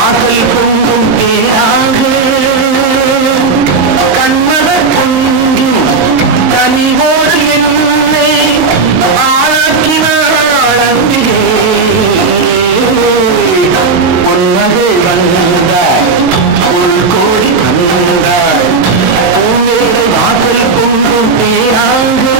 வாசல் பொங்கும் பேராங்கு கண்மலர் பொங்கி கனிவோடு என்னை ஆக்கினாள் அன்பிலே பொன்னகை வந்தாள் கோடி வந்தாள் பூவேலை வாசல் பொங்கும் பேராங்கு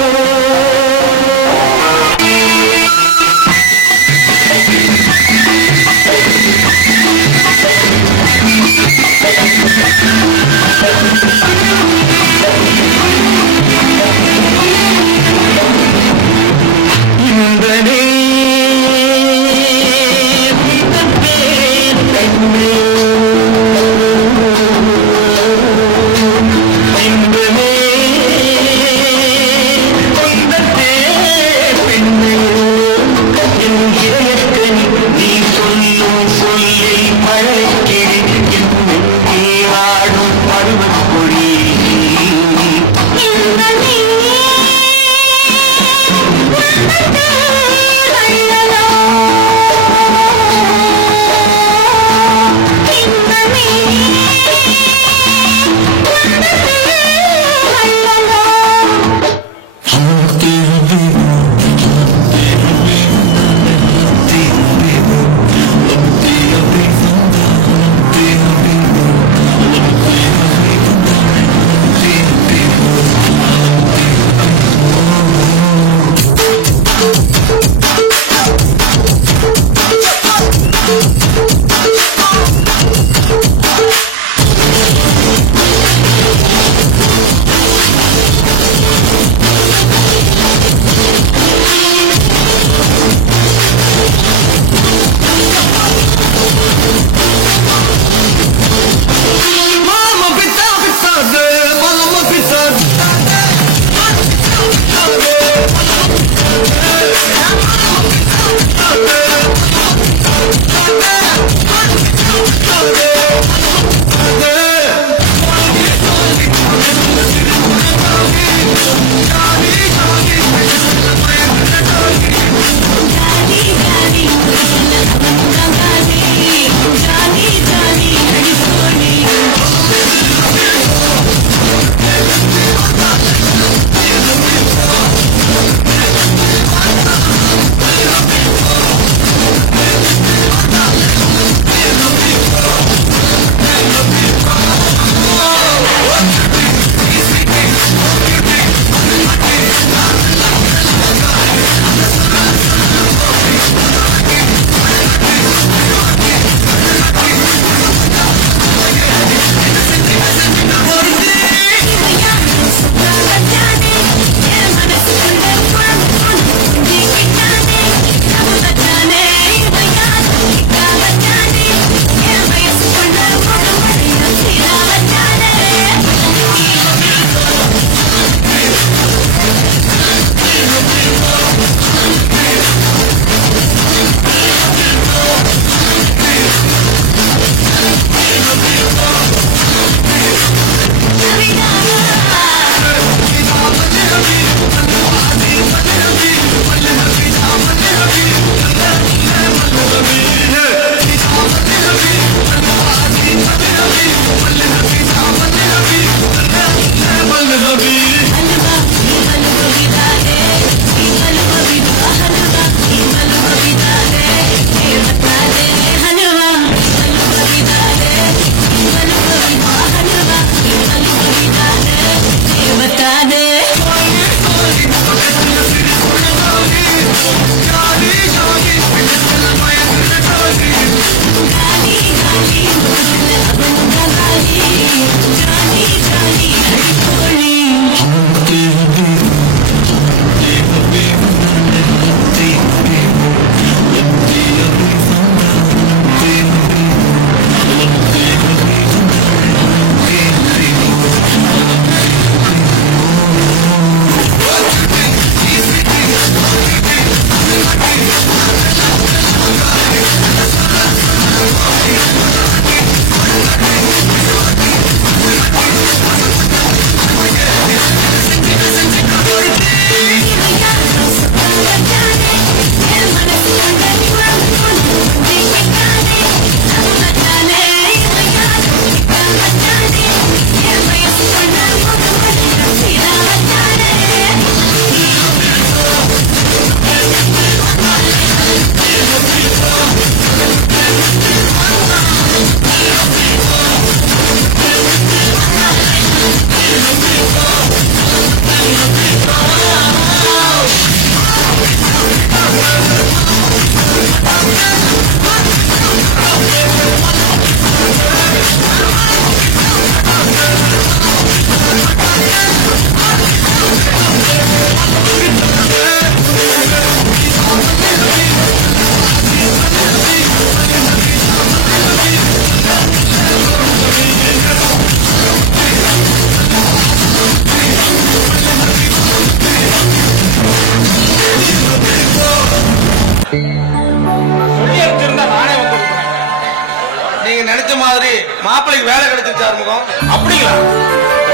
நினைச்ச மாதிரி மாப்பிள்ளைக்கு வேலை கிடைச்சிருச்சு ஆறுமுகம். அப்படிங்களா?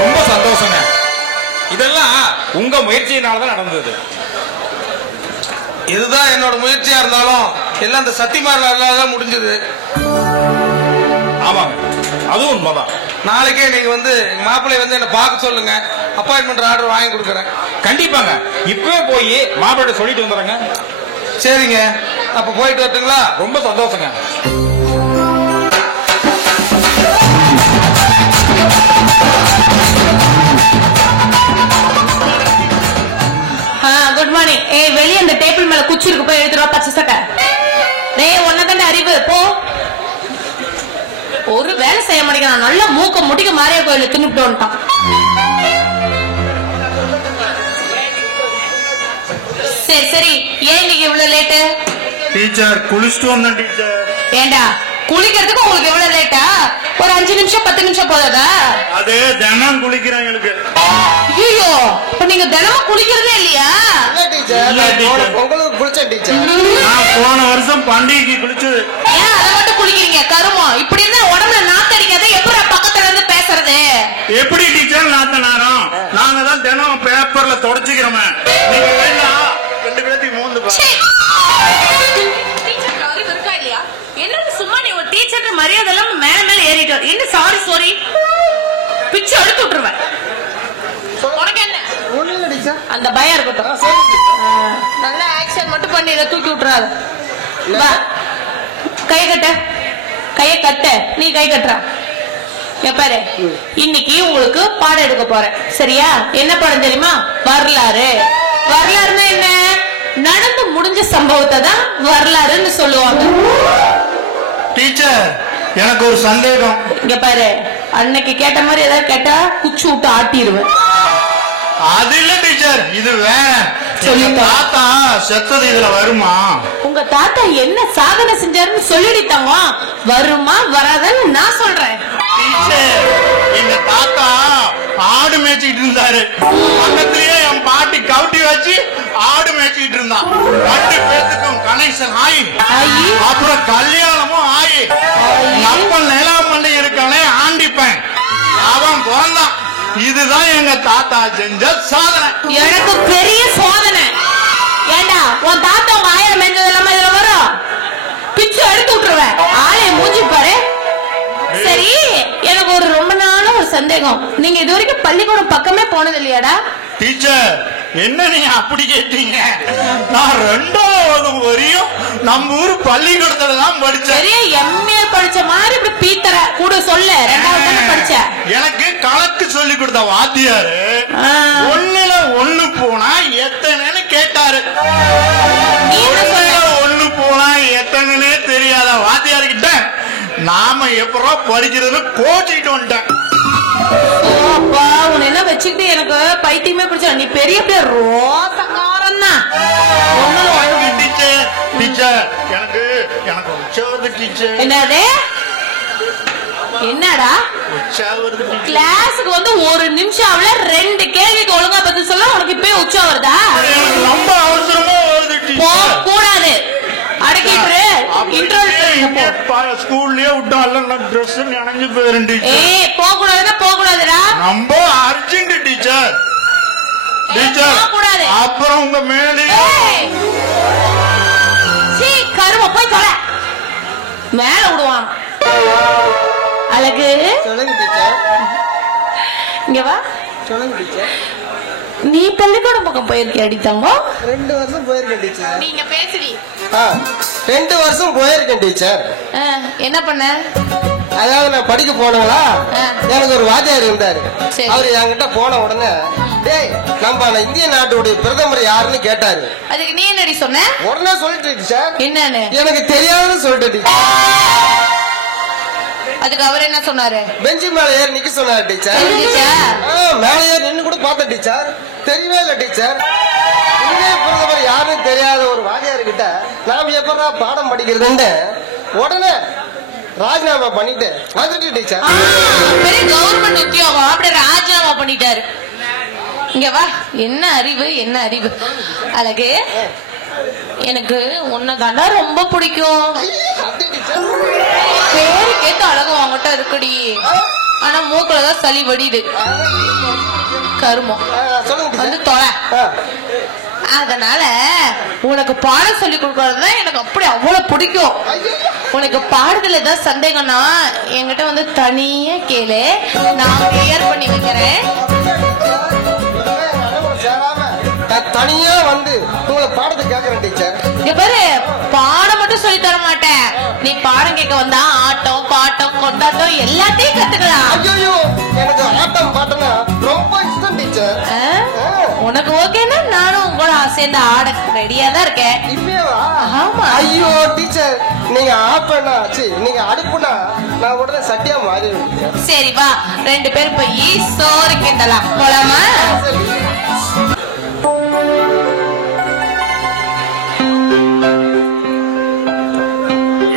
ரொம்ப சந்தோஷங்க. இதெல்லாம் உங்க முயற்சியினாலதான் நடந்தது. இதுதான் என்னோட முயற்சியா இருந்தாலும் எல்லாம் இந்த சத்தியமாதான் முடிஞ்சது. ஆமாங்க, அதுவும் உண்மைதான். நாளைக்கே நீங்க வந்து மாப்பிள்ளை வந்து என்ன பார்க்க சொல்லுங்க. அப்பாயின்மெண்ட் ஆர்டர் வாங்கி கொடுக்குறேன். கண்டிப்பாங்க. இப்பவே போய் மாப்பிள்ளை சொல்லிட்டு வந்துடுறேங்க. சரிங்க, அப்ப போயிட்டு வரட்டுங்களா? ரொம்ப சந்தோஷங்க. Good morning. வெளியே அந்த டேபிள் மேல குச்சி இருக்கு, போய் எடுத்துருவா பச்சை சட்டை. ஒன்னதாண்ட அறிவு போ. ஒரு வேலை செய்ய மாட்டேங்கிறான். நல்லா மூக்க முடிக்க மாரியா கோயில தின்னுட்டு வந்துட்டான். சரி சரி, ஏன் இன்னைக்கு இவ்வளவு லேட்டு? டீச்சர் குளிச்சுட்டு வந்தேன் டீச்சர். ஏண்டா குளிக்கிறதுக்கு உங்களுக்கு எவ்வளவு லேட்டா? ஒரு 5 நிமிஷம் 10 நிமிஷம் போதாதா? அது தினம் குளிக்கிறேன் எனக்கு. ஐயோ, இப்ப நீங்க தினமும் குளிக்கிறதே இல்லையா? பொங்கலுக்கு குளிச்சேன் டீச்சர். நான் போன வருஷம் பண்டிகைக்கு குளிச்சது. ஏன் அதை மட்டும் குளிக்கிறீங்க? கருமம். இப்படி இருந்தா உடம்புல நாத்தடிக்காத. எப்படி பக்கத்துல இருந்து பேசுறது? எப்படி டீச்சர் நாத்த நேரம்? நாங்க தான் தினம் பேப்பர்ல தொடச்சுக்கிறோமே. நீங்க வேணா 2 பேர்த்தையும் மூந்து என்னது சும்மா நீ ஒரு டீச்சர் மரியாதை எல்லாம் மேல மேல ஏறிட்டு என்ன? சாரி சாரி, பிச்சு எடுத்து விட்டுருவேன். உனக்கு என்ன அந்த பயம் இருக்கட்டும். நல்ல ஆக்ஷன் மட்டும் பண்ணி இதை தூக்கி விட்டுறாது. கை கட்ட, கைய கட்ட. நீ கை கட்டுற பாரு. இன்னைக்கு உங்களுக்கு பாடம் எடுக்க போறேன், சரியா? என்ன பாடம் தெரியுமா? வரலாறு. வரலாறுனா என்ன? நடந்து முடிஞ்ச சம்பவத்தை தான் வரலாறுன்னு சொல்லுவாங்க. டீச்சர் எனக்கு ஒரு சந்தேகம். இங்க பாரு, அன்னைக்கு கேட்ட மாதிரி ஏதாவது கேட்டா குச்சி விட்டு ஆட்டிடுவேன். அது இல்ல டீச்சர், இது வேற. சொல்லுங்க. தாத்தா செத்தது இதுல வருமா? உங்க தாத்தா என்ன சாதனை செஞ்சாருன்னு சொல்லிட்டாங்க. வருமா வராதுன்னு நான் சொல்றேன். டீச்சர் எங்க தாத்தா ஆடு மேய்ச்சிட்டு இருந்தாரு. பக்கத்திலேயே என் பாட்டி கவுட்டி வச்சு ஆடு மேய்ச்சிட்டு இருந்தான். 2 பேத்துக்கும் கனெக்ஷன் ஆயி அப்புறம் கல்யாணமும் ஆயி அப்ப நிலாமல்லி இருக்கானே ஆண்டிப்பேன், அவன் பிறந்தான். இதுதான் எங்க தாத்தா செஞ்ச சாதனை. எனக்கு பெரிய சோதனை. ஏண்டா உன் தாத்தா உங்க ஆயிரம் மேஞ்சது இல்லாம இதுல வரும்? பிச்சு எடுத்து விட்டுருவேன். ஆளை மூஞ்சி பாரு. சரி, எனக்கு ஒரு ரொம்ப நாள ஒரு சந்தேகம். நீங்க இது வரைக்கும் பள்ளிக்கூடம் பக்கமே போனது இல்லையாடா? டீச்சர் என்ன நீங்க அப்படி கேட்டீங்க? நான் 2வது வரையும் நம்ம ஊர் பள்ளிக்கூடத்துல தான் படிச்சேன். பெரிய எம்ஏ படிச்ச மாதிரி இப்படி பீத்தர கூட சொல்ல. 2வது தானே படிச்ச. எனக்கு கணக்கு சொல்லி கொடுத்த வாத்தியாரு 1ல 1 போனா எத்தனைன்னு கேட்டாரு. 1 போனா எத்தனைன்னே தெரியாத வாத்தியார்கிட்ட நாம எப்பறோ படிக்கிறதுன்னு கோச்சிட்டு வந்துட்டேன். உன்னை என்ன வச்சுக்கிட்டு எனக்கு பைத்தியமே பிடிச்ச. நீ பெரிய பெரிய ரோசக்காரன் தான். டீச்சர் எனக்கு எனக்கு உற்சாவது டீச்சர். என்னது? என்னடா கிளாஸுக்கு வந்து 1 நிமிஷம் ஆகல 2 கேள்விக்கு ஒழுங்கா பதில் சொல்ல உனக்கு இப்பயே உச்சம் வருதா? ரொம்ப அவசரமா வருது டீச்சர். கூடாது, அடக்கிட்டு ஸ்கூல்லயே விட்டால ட்ரெஸ் நனைஞ்சு போயிரும் டீச்சர். போக கூடாதுன்னா போக கூடாதுடா. ரொம்ப அர்ஜென்ட் டீச்சர். டீச்சர் அப்புறம் உங்க மேலே கரும போய் தொலை. மேல விடுவான். அழகு சொல்லுங்க டீச்சர். இங்க வா. சொல்லுங்க டீச்சர். நீ பள்ளிக்கூடம் பக்கம் போயிருக்கியா? அடித்தாங்க 2 வருஷம் போயிருக்கேன் டீச்சர். நீங்க பேசுறீ? 2 வருஷம் போயிருக்கேன் டீச்சர். என்ன பண்ண? அதாவது நான் படிக்க போனவங்களா, எனக்கு ஒரு வாத்தியார் இருந்தாரு. அவரு என்கிட்ட போன உடனே டேய் நம்ம இந்திய நாட்டுடைய பிரதமர் யாருன்னு கேட்டாரு. அதுக்கு நீ என்னடி சொன்ன? உடனே சொல்லிட்டு டீச்சர். என்னன்னு? எனக்கு தெரியாதுன்னு சொல்லிட்டு டீச்சர். அதுக்கு அவர் என்ன சொன்னாரு? பெஞ்சு மேல ஏறி நிக்க சொன்னாரு டீச்சர். மேல ஏறி நின்னு கூட பார்த்தேன் டீச்சர். தெரியவே இல்லை டீச்சர். இந்திய பிரதமர் யாருன்னு தெரியாத ஒரு வாத்தியார் கிட்ட நாம எப்படா பாடம் படிக்கிறதுன்னு உடனே ராஜினாமா பண்ணிட்டு வந்துட்டு டீச்சர். பெரிய கவர்மெண்ட் உத்தியோகம் அப்படி ராஜினாமா பண்ணிட்டாரு. இங்க வா. என்ன அறிவு, என்ன அறிவு. அழகு எனக்கு உன்னை தாண்டா ரொம்ப பிடிக்கும். பேரு கேட்டு அழகு ஆட்டம் இருக்குடி. ஆனா மூக்குலதான் சளி வடியுது. கருமம் சொல்லுங்க வந்து தொலை. அதனால உனக்கு பாடம் சொல்லி கொடுக்கறதுதான் எனக்கு அப்படி அவ்வளவு பிடிக்கும். உனக்கு பாடத்துல ஏதாவது சந்தேகம்னா என்கிட்ட வந்து தனியா கேளு, நான் கிளியர் பண்ணி வைக்கிறேன். தனியா வந்து உங்களை பாடத்தை கேட்கறேன் டீச்சர். இங்க பாரு, பாடம் மட்டும் சொல்லி தர மாட்டேன். நீ பாடம் கேட்க வந்தா ஆட்டம் பாட்டம் கொண்டாட்டம் எல்லாத்தையும் கத்துக்கலாம். ஐயோ, எனக்கு ஆட்டம் பாட்டம்னா ரொம்ப இஷ்டம் டீச்சர். உனக்கு ஓகேன்னா நானும் கூட சேர்ந்து ஆட ரெடியா தான் இருக்கேன். இப்பயேவா? ஆமா. ஐயோ டீச்சர், நீங்க ஆப்பனா நீங்க அடுப்புனா நான் உடனே சட்டியா மாறிடுவேன் டீச்சர். சரி வா, 2 பேரும் போய் சோறு கிண்டலாம். போலாமா?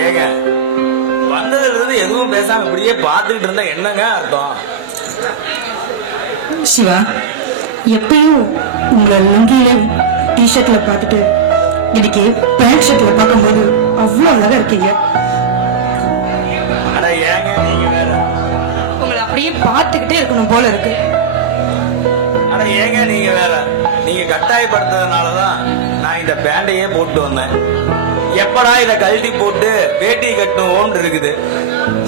ஏங்க வந்ததுல இருந்து எதுவும் பேசாம இப்படியே பாத்துக்கிட்டு இருந்தா என்னங்க அர்த்தம்? சிவா, எப்பயும் உங்களை லுங்கியில டிஷர்ட்ல பார்த்துட்டு இன்னைக்கு பேண்ட் ஷர்ட்ல பார்க்கும்போது அவ்வளவு அழகா இருக்கீங்க. அட ஏங்க நீங்க வேற. உங்களை அப்படியே பார்த்துக்கிட்டே இருக்கணும் போல இருக்கு. அட ஏங்க நீங்க வேற. நீங்க கட்டாயப்படுத்ததுனாலதான் நான் இந்த பேண்டையே போட்டு வந்தேன். எப்படா இத கழட்டி போட்டு வேட்டி கட்டணும் இருக்குது.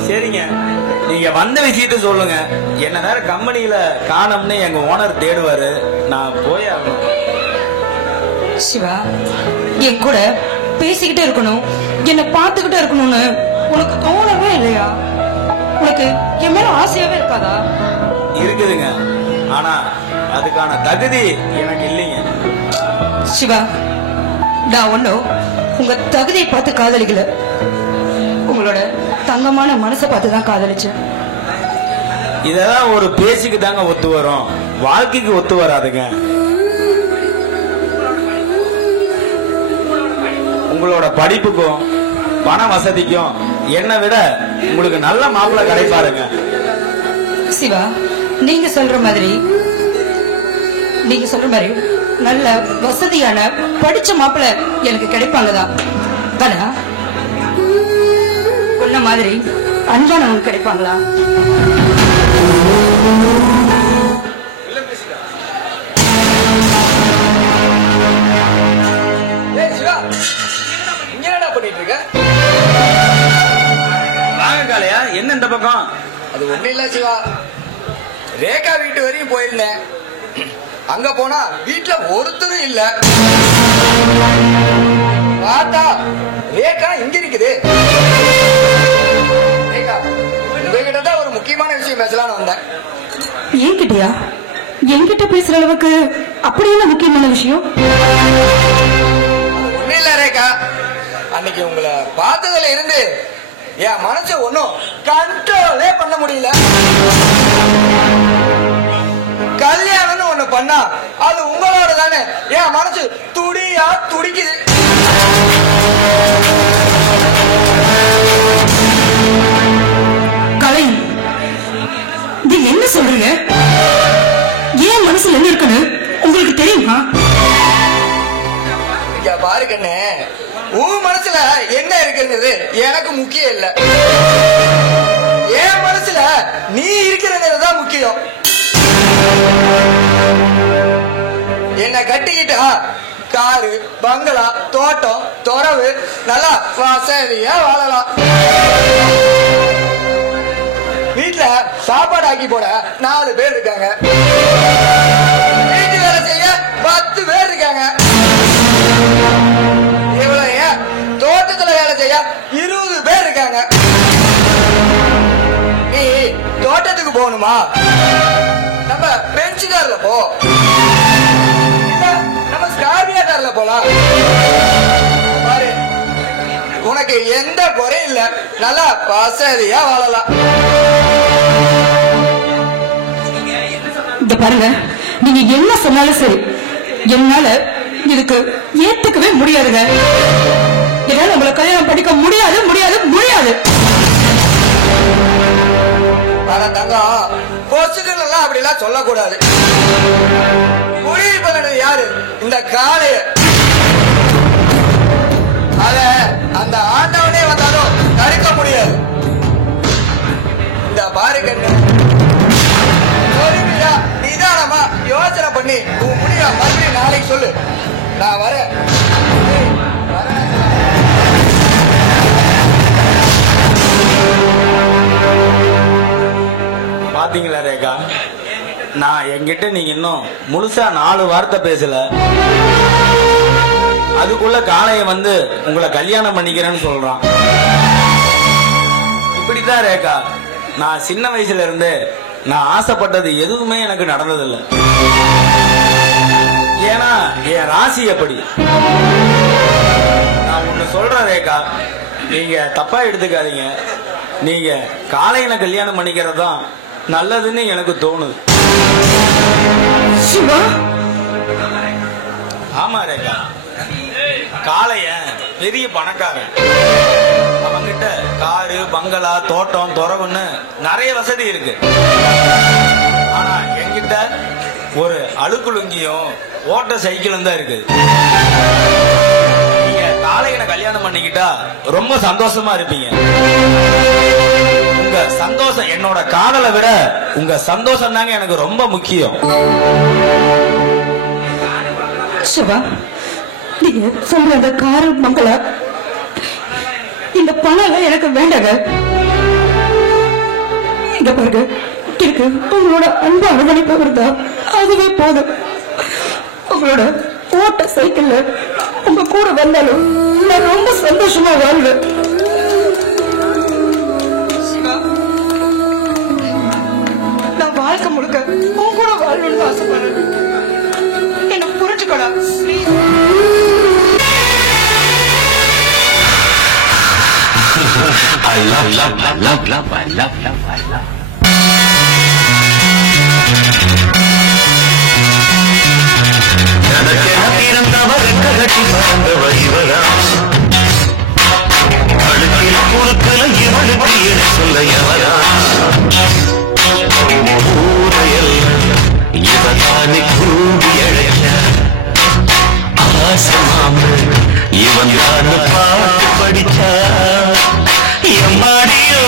சரிங்க, நீங்க வந்த விஷயத்த சொல்லுங்க. என்ன வேற கம்பெனியில காணோம்னு எங்க ஓனர் தேடுவாரு. நான் போய் ஆகணும். சிவா, என் கூட பேசிக்கிட்டே இருக்கணும், என்ன பார்த்துக்கிட்டே இருக்கணும்னு உனக்கு தோணவே இல்லையா? உனக்கு என் மேல ஆசையாவே இருக்காதா? இருக்குதுங்க, ஆனா அதுக்கான தகுதி எனக்கு இல்லைங்க. சிவா, நான் ஒன்னும் உங்க தகுதியை பார்த்து காதலிக்கல, உங்களோட தங்கமான மனசை பார்த்து தான் காதலிச்சேன். இதெல்லாம் ஒரு பேச்சுக்கு தாங்க ஒத்து வரும், வாழ்க்கைக்கு ஒத்து வராதுங்க. உங்களோட படிப்புக்கும் பண வசதிக்கும் என்னை விட உங்களுக்கு நல்ல மாப்பிள்ளை கிடைப்பாருங்க. சிவா, நீங்க சொல்ற மாதிரி நல்ல வசதியான படிச்ச மாப்பிள்ளை எனக்கு கிடைப்பாங்கதான். ஆனா உன்ன மாதிரி அன்பானவங்க கிடைப்பாங்களா? வாங்க காளையா, என்ன இந்த பக்கம்? அது ஒண்ணு இல்ல சிவா, ரேகா வீட்டு வரையும் போயிருந்தேன். அங்க போனா வீட்டுல ஒருத்தரும் இல்ல. பார்த்தா ரேகா இங்க இருக்குது. ரேகா, உங்ககிட்ட தான் ஒரு முக்கியமான விஷயம் பேசலாம்னு வந்தேன். என்கிட்டயா? என்கிட்ட பேசுற அளவுக்கு அப்படி என்ன முக்கியமான விஷயம்? ஒண்ணு இல்ல ரேகா, அன்னைக்கு உங்களை பார்த்ததுல இருந்து என் மனசு ஒன்னும் கண்ட்ரோலே பண்ண முடியல. கல்யாணம்னு ஒண்ணு பண்ணா அது உங்களோட தானே. என் மனசு துடியா துடிக்குது. கலை, இது என்ன சொல்றீங்க? ஏன் மனசுல என்ன இருக்குன்னு உங்களுக்கு தெரியுமா? பாரு கண்ணு, உன் மனசுல என்ன இருக்கிறது எனக்கு முக்கியம் இல்ல. என் மனசுல நீ இருக்கிறதுதான் முக்கியம். என்ன கட்டிக்கிட்டா காரு, பங்களா, தோட்டம், துறவு, நல்லா வசதியா வாழலாம். வீட்டுல சாப்பாடு ஆக்கி போட 4 பேர் இருக்காங்க. வீட்டு வேலை செய்ய 10 பேர் இருக்காங்க. இவ்வளவு தோட்டத்துல வேலை செய்ய 20 பேர் இருக்காங்க. நீ தோட்டத்துக்கு போகணுமா? நம்ம பெஞ்சு கார்ல போ, நம்ம ஸ்கார்பியோ கார்ல போலாம். பாரு, உனக்கு எந்த குறையும் இல்ல, நல்லா வசதியா வாழலாம். இத பாருங்க, நீங்க என்ன சொன்னாலும் சரி, என்னால இதுக்கு ஏத்துக்கவே முடியாதுங்க. என்னால உங்களை கல்யாணம் படிக்க முடியாது முடியாது முடியாது. ஆனா தங்கம், பொசுகள் எல்லாம் அப்படி எல்லாம் சொல்லக்கூடாது. முடிவு பண்ணது யாரு? இந்த காளைய. அத அந்த ஆண்டவனே வந்தாலும் தடுக்க முடியாது. யாரு கேட்க? பொறுமையா நிதானமா யோசனை பண்ணி உன் முடிவை மறுபடியும் நாளைக்கு சொல்லு. நான் வரேன். பாத்தீங்களா ரேகா, நான் என்கிட்ட நீங்க இன்னும் முழுசா 4 வார்த்தை பேசல, அதுக்குள்ள காளைய வந்து உங்களை கல்யாணம் பண்ணிக்கிறேன்னு சொல்றான். இப்படித்தான் ரேகா, நான் சின்ன வயசுல இருந்து நான் ஆசைப்பட்டது எதுவுமே எனக்கு நடந்ததில்லை. ஏன்னா என் ராசி அப்படி. நான் ஒண்ணு சொல்றேன் ரேகா, நீங்க தப்பா எடுத்துக்காதீங்க. நீங்க காளையனை கல்யாணம் பண்ணிக்கிறது தான் நல்லதுன்னு எனக்கு தோணுது. சிவா, ஆமா ரேகா, காளையன் பெரிய பணக்காரன். அவங்கிட்ட காரு, பங்களா, தோட்டம், துறவுன்னு நிறைய வசதி இருக்கு. ஆனா என்கிட்ட ஒரு அழுக்குலுங்கியும் ஓட்ட சைக்கிளும் தான் இருக்குது. நீங்க காளையனை கல்யாணம் பண்ணிக்கிட்டா ரொம்ப சந்தோஷமா இருப்பீங்க. உங்க சந்தோஷம், என்னோட காதலை விட உங்க சந்தோஷம் தாங்க எனக்கு ரொம்ப முக்கியம். சிவா, நீங்க சொல்ற அந்த காரு, மங்களா, இந்த பணம் எனக்கு வேண்டாங்க. இங்க பாருங்க, எனக்கு உங்களோட அன்பு அரவணைப்பு இருந்தா அதுவே போதும். உங்களோட ஓட்ட சைக்கிள்ல உங்க கூட வந்தாலும் நான் ரொம்ப சந்தோஷமா வாழ்வேன். நான் வாழ்க்கை முழுக்க உன் கூட வாழணும்னு ஆசைப்படுறேன். என்ன புரிஞ்சுக்கடா. I love. எனக்கென பிறந்தவர் கட்டி மறந்தவர் இவரா, அழுக்கில் குறுக்கல இவளுக்கு என சொல்ல எவரா, ஊரையெல்லாம் இவதானே கூடி அழைக்க ஆசமாமல் இவன் தான் பாட்டு படிச்சா எம்மாடியோ.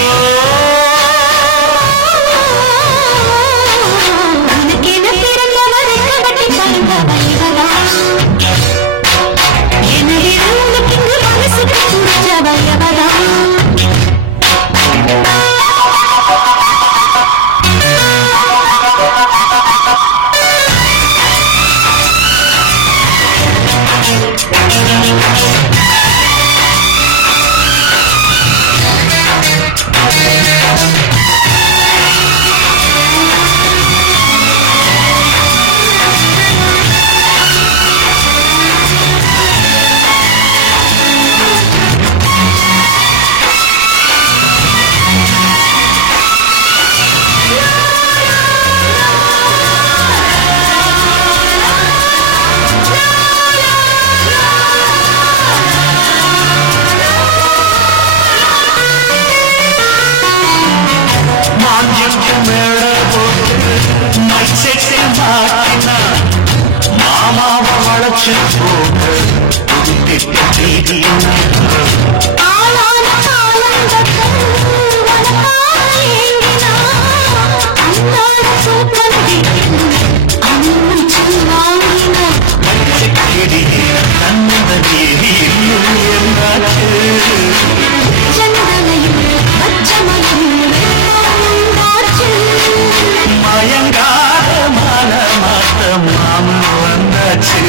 மாமாவை வளர்ச்சி போக மயங்காத மான மாத்த மாமு வந்தாச்சு.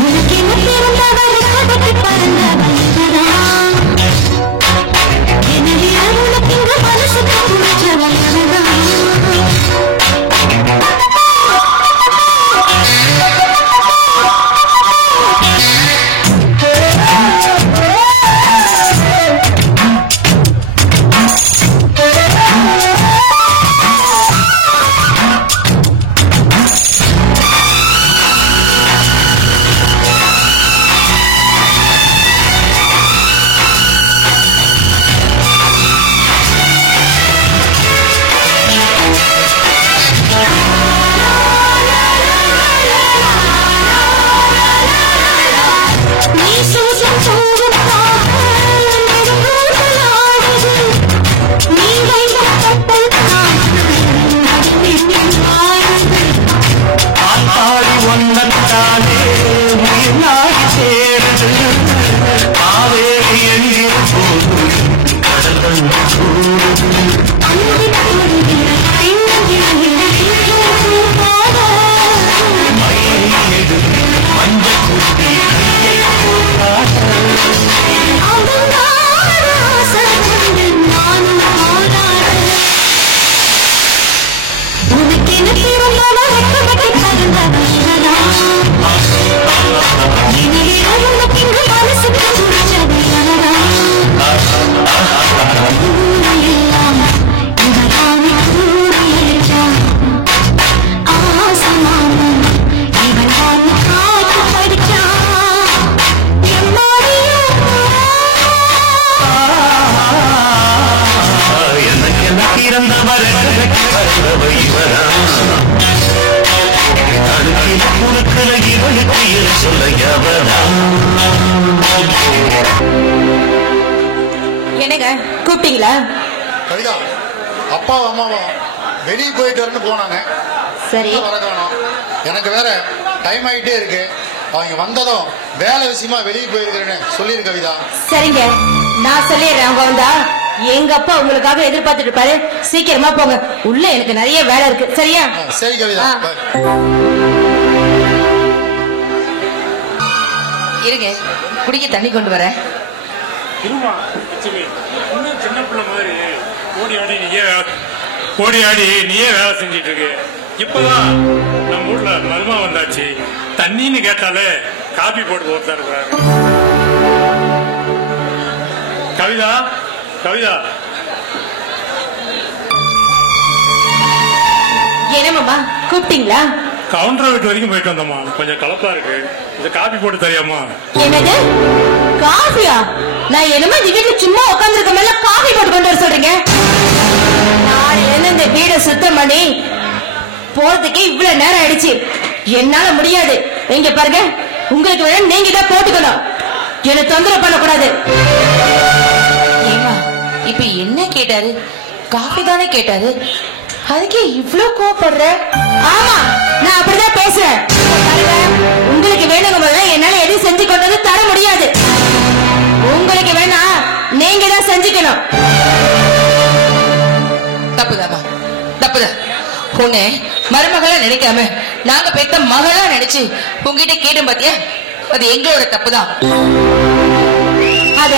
உனக்கு என்ன பிறந்தவர் பறவை இவனா அடுக்கில குறுக்கல இவனுக்கு என சொல்ல எவனா என்னங்க கூப்பிட்டீங்களா? கவிதா, அப்பாவும் அம்மாவும் வெளியே போயிட்டு வரணும்னு போனாங்க. சரி. வர காணோம். எனக்கு வேற டைம் ஆகிட்டே இருக்கு. அவங்க வந்ததும் வேலை விஷயமா வெளியே போயிருக்கிறேன்னு சொல்லிரு கவிதா. சரிங்க, நான் சொல்லிடுறேன். அவங்க வந்தா எங்க அப்பா உங்களுக்காக எதிர்பார்த்துட்டு இருப்பாரு. சீக்கிரமா போங்க, உள்ள எனக்கு நிறைய வேலை இருக்கு. சரியா? சரி கவிதா. இருங்க, குடிக்க தண்ணி கொண்டு வரேன். சின்ன பிள்ளை மாதிரி ஓடி ஆடி நீயே வேலை செஞ்சிட்டு இருக்கு. இப்பதான் நம்ம ஊர்ல மருமா வந்தாச்சு. தண்ணின்னு கேட்டாலே காபி போட்டு போட்டு இருக்கிறாங்க. கவிதா, கவிதா. என்ன மாமா கூப்பிட்டீங்களா? கவுண்டர் வீட்டு வரைக்கும் போயிட்டு வந்தோமா, கொஞ்சம் கலப்பா இருக்கு. இந்த காபி போட்டு தரியாமா? என்னது காஃபியா? நான் என்னமா வீட்டுல சும்மா உட்கார்ந்து இருக்க மேல காஃபி போட்டு கொண்டு வர சொல்றீங்க? நான் இந்த வீடை சுத்தம் பண்ணி போறதுக்கு இவ்வளவு நேரம் ஆயிடுச்சு. என்னால முடியாது. இங்க பாருங்க, உங்களுக்கு வேணும் நீங்க தான் போட்டுக்கணும். என்ன தொந்தரவு பண்ணக்கூடாது. ஏமா இப்ப என்ன கேட்டாரு? காஃபி தானே கேட்டாரு. அதுக்கே இவ்ளோ கோவப்படுற? ஆமா, நான் அப்படிதான் பேசுறேன். உங்களுக்கு வேணுங்க போது என்னால எதையும் செஞ்சு கொண்டு வந்து தர முடியாது. உங்களுக்கு வேணா நீங்க தான் செஞ்சுக்கணும். தப்புதாமா, தப்புதான். உன்னை மருமகளா நினைக்காம நாங்க பெத்த மகளா நினைச்சு உங்ககிட்ட கேட்டோம் பாத்தியா? அது எங்களோட தப்புதான். அத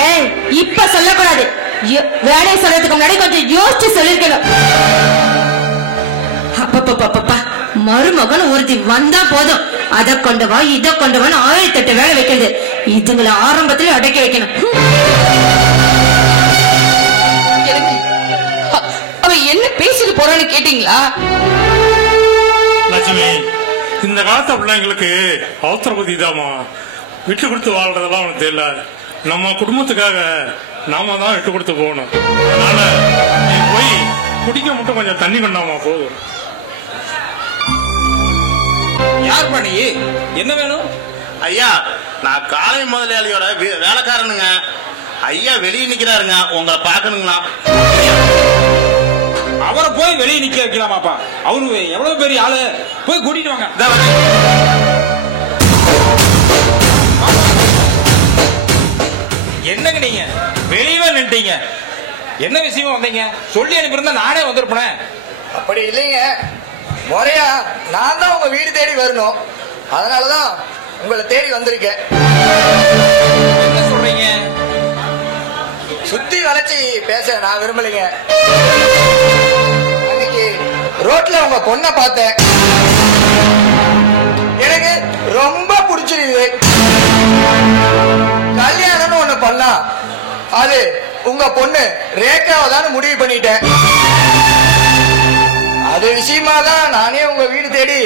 இப்ப சொல்லக்கூடாது. வேலையை சொல்றதுக்கு முன்னாடி கொஞ்சம் யோசிச்சு சொல்லிருக்கணும். அப்பப்பா, மருமகன் ஒருத்தி வந்தா போதும். அதை கொண்டவா இதை கொண்டவான்னு 1008 வேலை வைக்கிறது. இதுங்களை ஆரம்பத்திலே அடக்கி வைக்கணும். அவ என்ன பேசிட்டு போறான்னு கேட்டீங்களா? லட்சுமி, இந்த காலத்து பிள்ளைங்களுக்கு அவசர புத்தி தாமா. விட்டு கொடுத்து வாழ்றதெல்லாம் அவனுக்கு தெரியல. நம்ம குடும்பத்துக்காக நாம தான் விட்டு கொடுத்து போகணும். அதனால நீ போய் குடிக்க மட்டும் கொஞ்சம் தண்ணி கொண்டாமா போதும். யார் பண்ணி என்ன வேணும்? ஐயா, நான் காலை முதலாளியோட வேலைக்காரனுங்க. ஐயா வெளியே நிக்கிறாருங்க, உங்களை பாக்கணுங்களா? அவரை போய் வெளியே நிக்க வைக்கலாமாப்பா? அவரு எவ்வளவு பெரிய ஆளு, போய் கூட்டிட்டு வாங்க. என்னங்க நீங்க வெளியவே நின்ட்டீங்க? என்ன விஷயமா வந்தீங்க? சொல்லி அனுப்பியிருந்தா நானே வந்திருப்பேன். அப்படி இல்லைங்க, முறையா நான் தான் உங்க வீடு தேடி வரணும். அதனாலதான் உங்களை தேடி வந்திருக்கேன். என்ன சொல்றீங்க? சுத்தி வளைச்சி பேச நான் விரும்பலைங்க. அன்னைக்கு ரோட்ல உங்க பொண்ணை பார்த்தேன். எனக்கு ரொம்ப பிடிச்சிருக்குது. கல்யாணம்னு ஒண்ணு பண்ணா அது உங்க பொண்ணு ரேகாவை தான் முடிவு பண்ணிட்டேன். அது விஷயமா தான் நானே உங்க வீடு தேடி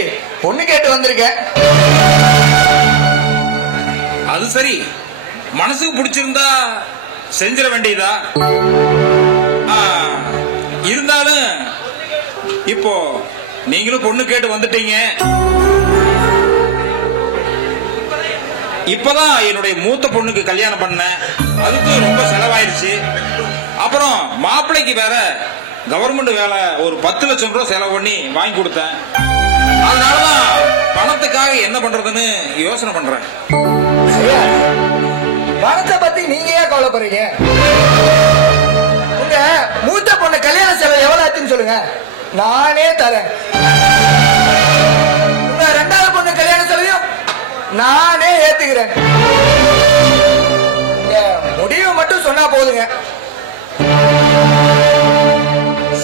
பொண்ணு கேட்டு வந்திருக்கேன். அது சரி, மனசுக்கு பிடிச்சிருந்தா செஞ்சிட வேண்டியதா? இருந்தாலும் இப்போ நீங்களும் பொண்ணு கேட்டு வந்துட்டீங்க. இப்பதான் என்னுடைய மூத்த பொண்ணுக்கு கல்யாணம் பண்ணேன். அதுக்கு ரொம்ப செலவாயிருச்சு. அப்புறம் மாப்பிள்ளைக்கு வேற கவர்மெண்ட் வேலை ஒரு 10 லட்சம் ரூபாய் செலவு பண்ணி வாங்கி கொடுத்தேன். அதனாலதான் பணத்துக்காக என்ன பண்றதுன்னு யோசனை பண்றேன். பணத்தை பத்தி நீங்க ஏன் கவலைப்படுறீங்க? உங்க மூத்த பொண்ணு கல்யாண செலவு எவ்வளவு ஆச்சுன்னு சொல்லுங்க, நானே தரேன். உங்க 2வது பொண்ணு கல்யாண செலவையும் நானே ஏத்துக்கிறேன். முடிவு மட்டும் சொன்னா போதுங்க.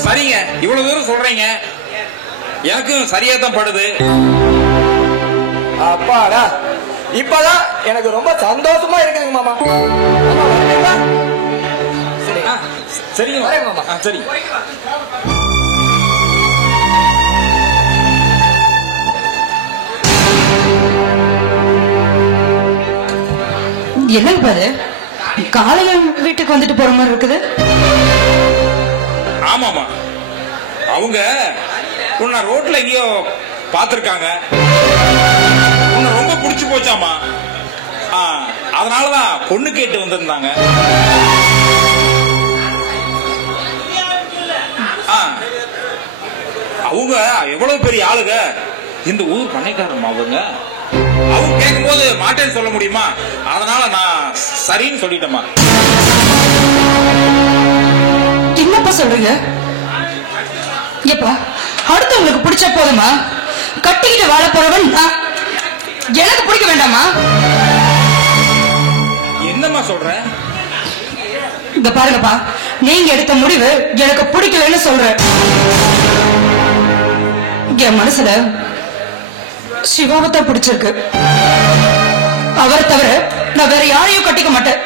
சரிங்க, இவ்வளவு தூரம் சொல்றீங்க, எனக்கும் சரியா தான் படுது. அப்பாடா, இப்பதான் எனக்கு ரொம்ப சந்தோஷமா இருக்குதுங்க மாமா. சரிங்க மாமா. சரி. என்னங்க பாரு, காலையில வீட்டுக்கு வந்துட்டு போற மாதிரி இருக்குது. ஆமாமா, அவங்க உன்னை ரோட்ல எங்கேயோ பாத்திருக்காங்க, உன்னை ரொம்ப பிடிச்சு போச்சாமா. அதனாலதான் பொண்ணு கேட்டு வந்திருந்தாங்க. அவங்க எவ்வளவு பெரிய ஆளுங்க, இந்த ஊர் பண்ணைக்காரமா அவங்க கேட்கும் போது மாட்டேன்னு சொல்ல முடியுமா? அதனால நான் சரின்னு சொல்லிட்டேமா. என்னப்பா சொல்றீங்க? ஏப்பா அடுத்தவங்களுக்கு பிடிச்ச போதுமா? கட்டிக்கிட்டு வாழ போறவன் எனக்கு பிடிக்க வேண்டாமா? என்னம்மா சொல்ற? இந்த பாருங்கப்பா, நீங்க எடுத்த முடிவு எனக்கு பிடிக்கலன்னு சொல்றேன். என் மனசுல சிவாவத்தான் பிடிச்சிருக்கு. அவரை தவிர நான் வேற யாரையும் கட்டிக்க மாட்டேன்.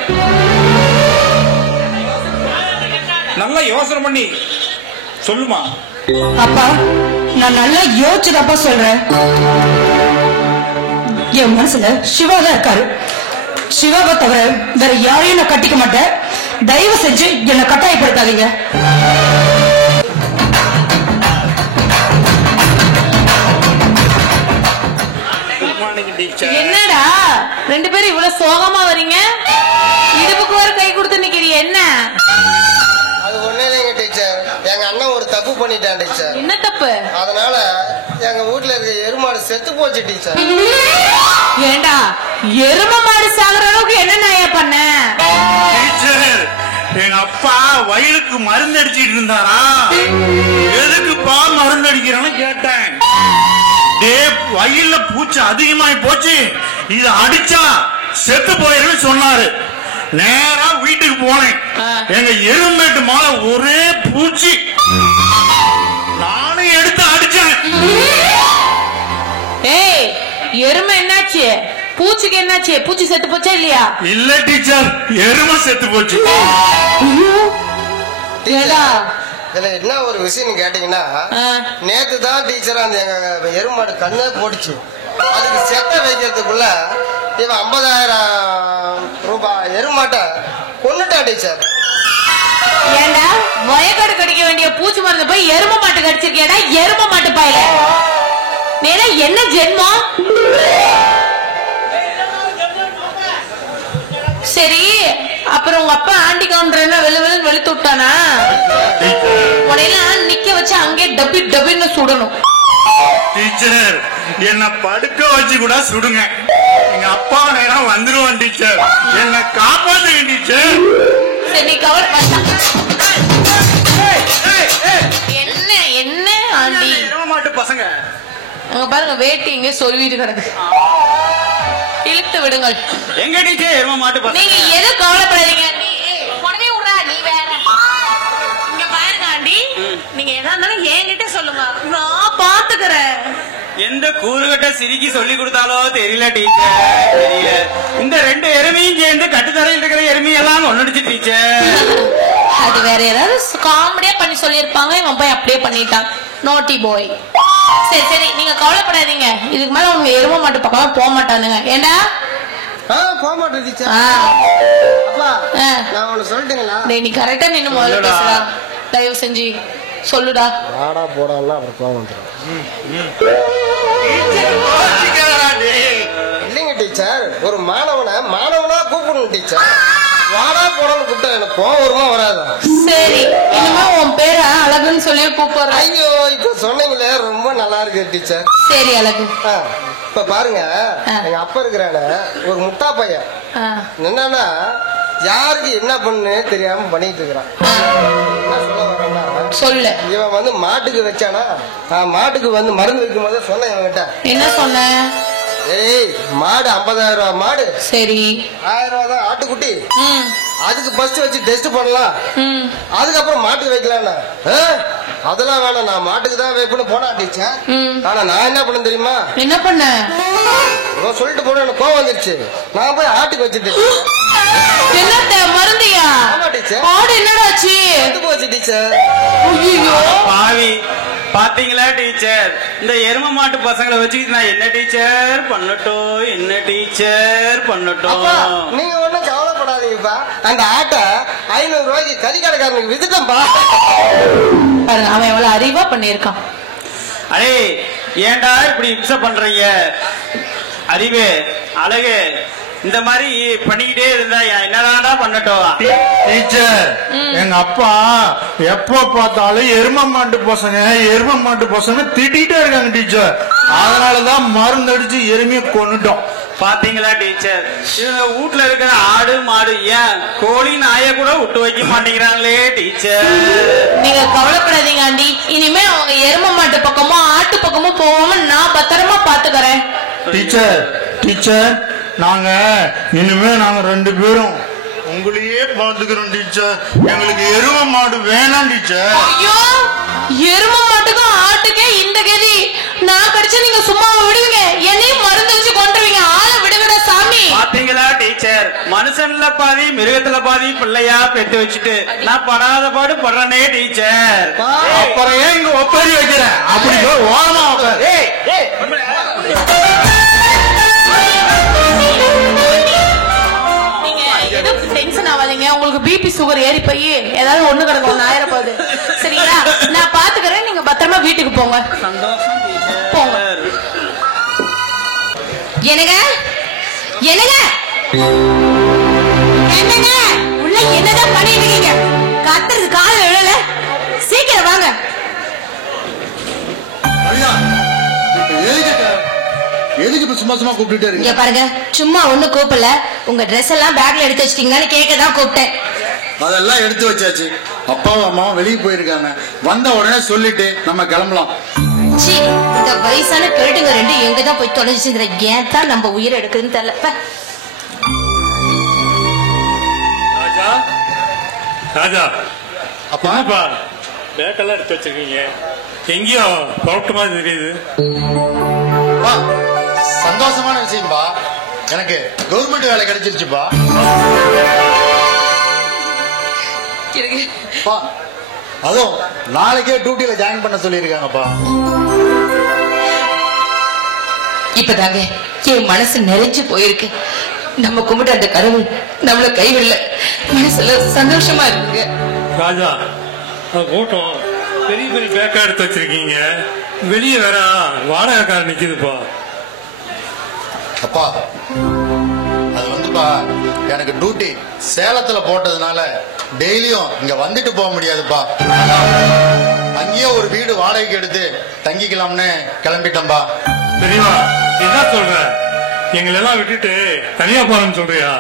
நல்லா யோசனை பண்ணி சொல்லுமா. அப்பா நான் நல்லா யோசிச்சுதாப்பா சொல்றேன். என் மனசுல சிவாதான் இருக்காரு. சிவாவை தவிர வேற யாரையும் நான் கட்டிக்க மாட்டேன். தயவு செஞ்சு என்னை கட்டாயப்படுத்தாதீங்க. என்னடா ரெண்டு பேரும் இவ்வளவு சோகமா வரீங்க? இடுப்புக்கு ஒரு கை கொடுத்து நிக்கிறீங்க, என்ன? அது ஒண்ணே இல்லைங்க டீச்சர், எங்க அண்ணன் ஒரு தப்பு பண்ணிட்டான் டீச்சர். என்ன தப்பு? அதனால எங்க வீட்டுல இருக்க எருமாடு செத்து போச்சு டீச்சர். ஏண்டா எரும மாடு சாகுற அளவுக்கு என்ன நாயா பண்ண? எங்க அப்பா வயலுக்கு மருந்து அடிச்சிட்டு இருந்தாரா, எதுக்குப்பா மருந்து அடிக்கிறான்னு கேட்டேன். வயல்ல பூச்சி அதிகமாயி போச்சு, இத அடிச்சா செத்து போயிரும் சொன்னாரு. நேரா வீட்டுக்கு போனேன். எங்க எருமேட்டு மேல ஒரே பூச்சி, நானும் எடுத்து அடிச்சேன். ஏய் எருமை என்னாச்சு? பூச்சிக்கு என்னாச்சு? பூச்சி செத்து போச்சா இல்லையா? இல்ல டீச்சர், எருமை செத்து போச்சு. இதுல என்ன ஒரு விஷயம் கேட்டீங்கன்னா, நேத்து தான் டீச்சர் அந்த எங்க எருமாடு கண்ணே போட்டுச்சு. அதுக்கு செத்த வைக்கிறதுக்குள்ள இவன் 50,000 ரூபாய் எருமாட்டை கொன்னுட்டா டீச்சர். ஏண்டா வயக்காடு கடிக்க வேண்டிய பூச்சி மருந்து போய் எரும மாட்டு கடிச்சிருக்கேடா, எரும மாட்டு பாயில. நேரா என்ன ஜென்மம்? சரி, அப்புறம் உங்க அப்பா ஆண்டி கவுண்டர் வெளுவெளு வெளுத்து விட்டானா? உடையெல்லாம் நிக்க வச்சு அங்கே டப்பி டப்பின்னு சுடணும். டீச்சர் என்ன படுக்க வச்சு கூட சுடுங்க, எங்க அப்பா நேரம் வந்துருவான் டீச்சர், என்ன காப்பாத்துங்க டீச்சர். சரி நீ கவர் என்ன என்ன ஆண்டி மாட்டு பசங்க அங்க பாருங்க, வேட்டி இங்க சொல்லிட்டு கிடக்கு, இழுத்து விடுங்கள். எங்க டீச்சர் எரும மாட்டு பசங்க? நீங்க எது கவலைப்படாதீங்க, நீ உடனே விடுறா, நீ வேற. இங்க பாருங்க ஆண்டி, நீங்க எதா இருந்தாலும் என்கிட்ட சொல்லுங்க, நான் பாத்துக்கிறேன். எந்த கூறுகட்ட சிரிக்கி சொல்லி கொடுத்தாலோ தெரியல டீச்சர், தெரியல. இந்த 2 எருமையும் சேர்ந்து கட்டுத்தரையில் இருக்கிற எருமையெல்லாம் ஒன்னுடுச்சு டீச்சர். அது வேற ஏதாவது காமெடியா பண்ணி சொல்லிருப்பாங்க, இவன் போய் அப்படியே பண்ணிட்டான். நோட்டி போய். சரி சரி நீங்க கவலைப்படாதீங்க, இதுக்கு மேல உங்க எரும மாட்டு பக்கம் போக மாட்டானுங்க. ஏண்டா போக மாட்டேன் டீச்சர். அப்பா நான் ஒண்ணு சொல்லிட்டீங்களா? நீ கரெக்டா நின்னு முதல்ல பேசுடா, தயவு செஞ்சு சொல்லுடா. வாடா போடான்னா அப்புறம் கோவம் வந்துடும். இல்லைங்க டீச்சர், ஒரு மாணவனா கூப்பிடணும் டீச்சர். வாடா போடான்னு கூப்பிட்டா எனக்கு கோவம் வருமா வராதா? சரி இனிமே உன் பேரை அழகுன்னு சொல்லி கூப்பிடுற. ஐயோ இப்ப சொன்னீங்களே ரொம்ப நல்லா இருக்கு டீச்சர். சரி அழகு. இப்ப பாருங்க, எங்க அப்பா இருக்கிறான ஒரு முட்டா பையன் என்னன்னா யாருக்கு என்ன பண்ணு தெரியாம பண்ணிட்டு இருக்கிறான். என்ன சொல்ல வரேன்னா, சொல்லு. இவன் வந்து மாட்டுக்கு வச்சானா, மாட்டுக்கு வந்து மருந்து வைக்கும் போதே சொன்னேன் இவன்கிட்ட. என்ன சொன்ன? ஏய் மாடு 50,000 ரூபாய் மாடு, சரி 1000 ரூபாய் தான் ஆட்டுக்குட்டி, அதுக்கு ஃபர்ஸ்ட் வச்சு டெஸ்ட் பண்ணலாம், அதுக்கப்புறம் மாட்டுக்கு வைக்கலாம்னா அதெல்லாம் வேணாம், நான் மாட்டுக்கு தான் வைப்பேன்னு போனா டீச்சர். ஆனா நான் என்ன பண்ண தெரியுமா? என்ன பண்ண? சொல்லிட்டு போன எனக்கு கோவம் வந்துருச்சு, நான் போய் ஆட்டுக்கு வச்சுட்டு. என்னத்த மருந்தியா? ஆமா டீச்சர். மாடு என்னடாச்சு? செத்து போச்சு டீச்சர். பாவி பாத்தீங்களா டீச்சர், இந்த எரும மாட்டு பசங்களை வச்சுக்கிட்டு நான் என்ன டீச்சர் பண்ணட்டும், என்ன டீச்சர் பண்ணட்டும்? நீங்க ஒண்ணும் கவலைப்படாதீங்கப்பா, அந்த ஆட்டை 500 ரூபாய்க்கு கறி கடைக்காரனுக்கு வித்துட்டேன்பா. பாருங்க அவன் எவ்வளவு அறிவா பண்ணிருக்கான். அடே ஏன்டா இப்படி இம்சை பண்றீங்க? அறிவு அழகு இந்த மாதிரி பண்ணிக்கிட்டே இருந்தா என்னடா பண்ணட்டும்? டீச்சர், எங்க அப்பா எப்ப பார்த்தாலும் எரும மாட்டு பசங்க திட்டிகிட்டே இருக்காங்க டீச்சர். அதனாலதான் மருந்து அடிச்சு எருமையை கொன்னுட்டோம். பாத்தீங்களா டீச்சர், இவங்க வீட்டுல இருக்கிற ஆடு மாடு ஏன் கோழி நாய கூட விட்டு வைக்க மாட்டேங்கிறாங்களே டீச்சர். நீங்க கவலைப்படாதீங்க ஆண்டி, இனிமே அவங்க எரும மாட்டு பக்கமும் ஆட்டு பக்கமும் போகாம நான் பத்திரமா பாத்துக்கிறேன். டீச்சர் இனிமே நாங்க 2 பேரும் உங்களையே பாத்துக்கிறோம் டீச்சர். எங்களுக்கு எரும மாடு வேணாம் டீச்சர். ஐயோ, எரும மாட்டுக்கும் ஆட்டுக்கே இந்த கதி. நான் கடிச்சு நீங்க சும்மா விடுவீங்க, என்னையும் மருந்து வச்சு கொண்டுருவீங்க. ஆளை விடுவிட சாமி. பாத்தீங்களா டீச்சர், மனுஷன்ல பாதி மிருகத்துல பாதி பிள்ளையா பெத்து வச்சுட்டு நான் படாத பாடு படுறனே டீச்சர். அப்புறம் ஏன் இங்க ஒப்பறி வைக்கிறேன்? அப்படி ஓரமா டென்ஷன் ஆகாதீங்க. உங்களுக்கு பிபி சுகர் ஏறி போய் ஏதாவது ஒண்ணு கிடக்கும், ஆயிரம் போகுது. சரிங்களா, நான் பாத்துக்கிறேன். நீங்க பத்திரமா வீட்டுக்கு போங்க. போங்க. என்னங்க என்னங்க என்னங்க உள்ள என்னதான் பண்ணிட்டு இருக்கீங்க? கத்துறது கால விழல. சீக்கிரம் வாங்க. எதுக்கு இப்ப சும்மா கூப்பிட்டு இங்க பாருங்க, சும்மா ஒண்ணு கூப்பிடல. உங்க ட்ரெஸ் எல்லாம் பேக்ல எடுத்து வச்சிட்டீங்களான்னு கேட்கதான் கூப்பிட்டேன். அதெல்லாம் எடுத்து வச்சாச்சு. அப்பாவும் அம்மாவும் வெளியே போயிருக்காங்க. வந்த உடனே சொல்லிட்டு நம்ம கிளம்பலாம். இந்த வயசான கேட்டுங்க 2 எங்கதான் போய் தொலைஞ்சுங்கிற. ஏன் தான் நம்ம உயிரை எடுக்குதுன்னு தெரியல. ராஜா, அப்பாப்பா பேக்கெல்லாம் எடுத்து வச்சிருக்கீங்க. எங்கேயோ புறப்பட்ட மாதிரி தெரியுது. சந்தோஷமான விஷயம்பா, எனக்கு கவர்மெண்ட் வேலை கிடைச்சிருச்சுப்பா. அதுவும் நாளைக்கே டியூட்டியில ஜாயின் பண்ண சொல்லியிருக்காங்கப்பா. இப்பதாங்க என் மனசு நிறைஞ்சு போயிருக்கு. நம்ம கும்பிட்டு அந்த கடவுள் நம்மள கைவிடல. மனசுல சந்தோஷமா இருக்குங்க. ராஜா, கூட்டம் பெரிய பெரிய பேக்கா எடுத்து வச்சிருக்கீங்க. வெளியே வேற வாடகைக்கார நிக்குதுப்பா. அப்பா, அது வந்துப்பா, எனக்கு டியூட்டி சேலத்துல போட்டதுனால டெய்லியும் இங்க வந்துட்டு போக முடியாதுப்பா. அங்கேயே ஒரு வீடு வாடகைக்கு எடுத்து தங்கிக்கலாம்னு கிளம்பிட்டம்பா. தெரியுமா என்ன சொல்ற? எங்களெல்லாம் விட்டுட்டு தனியா போறேன்னு சொல்றியா?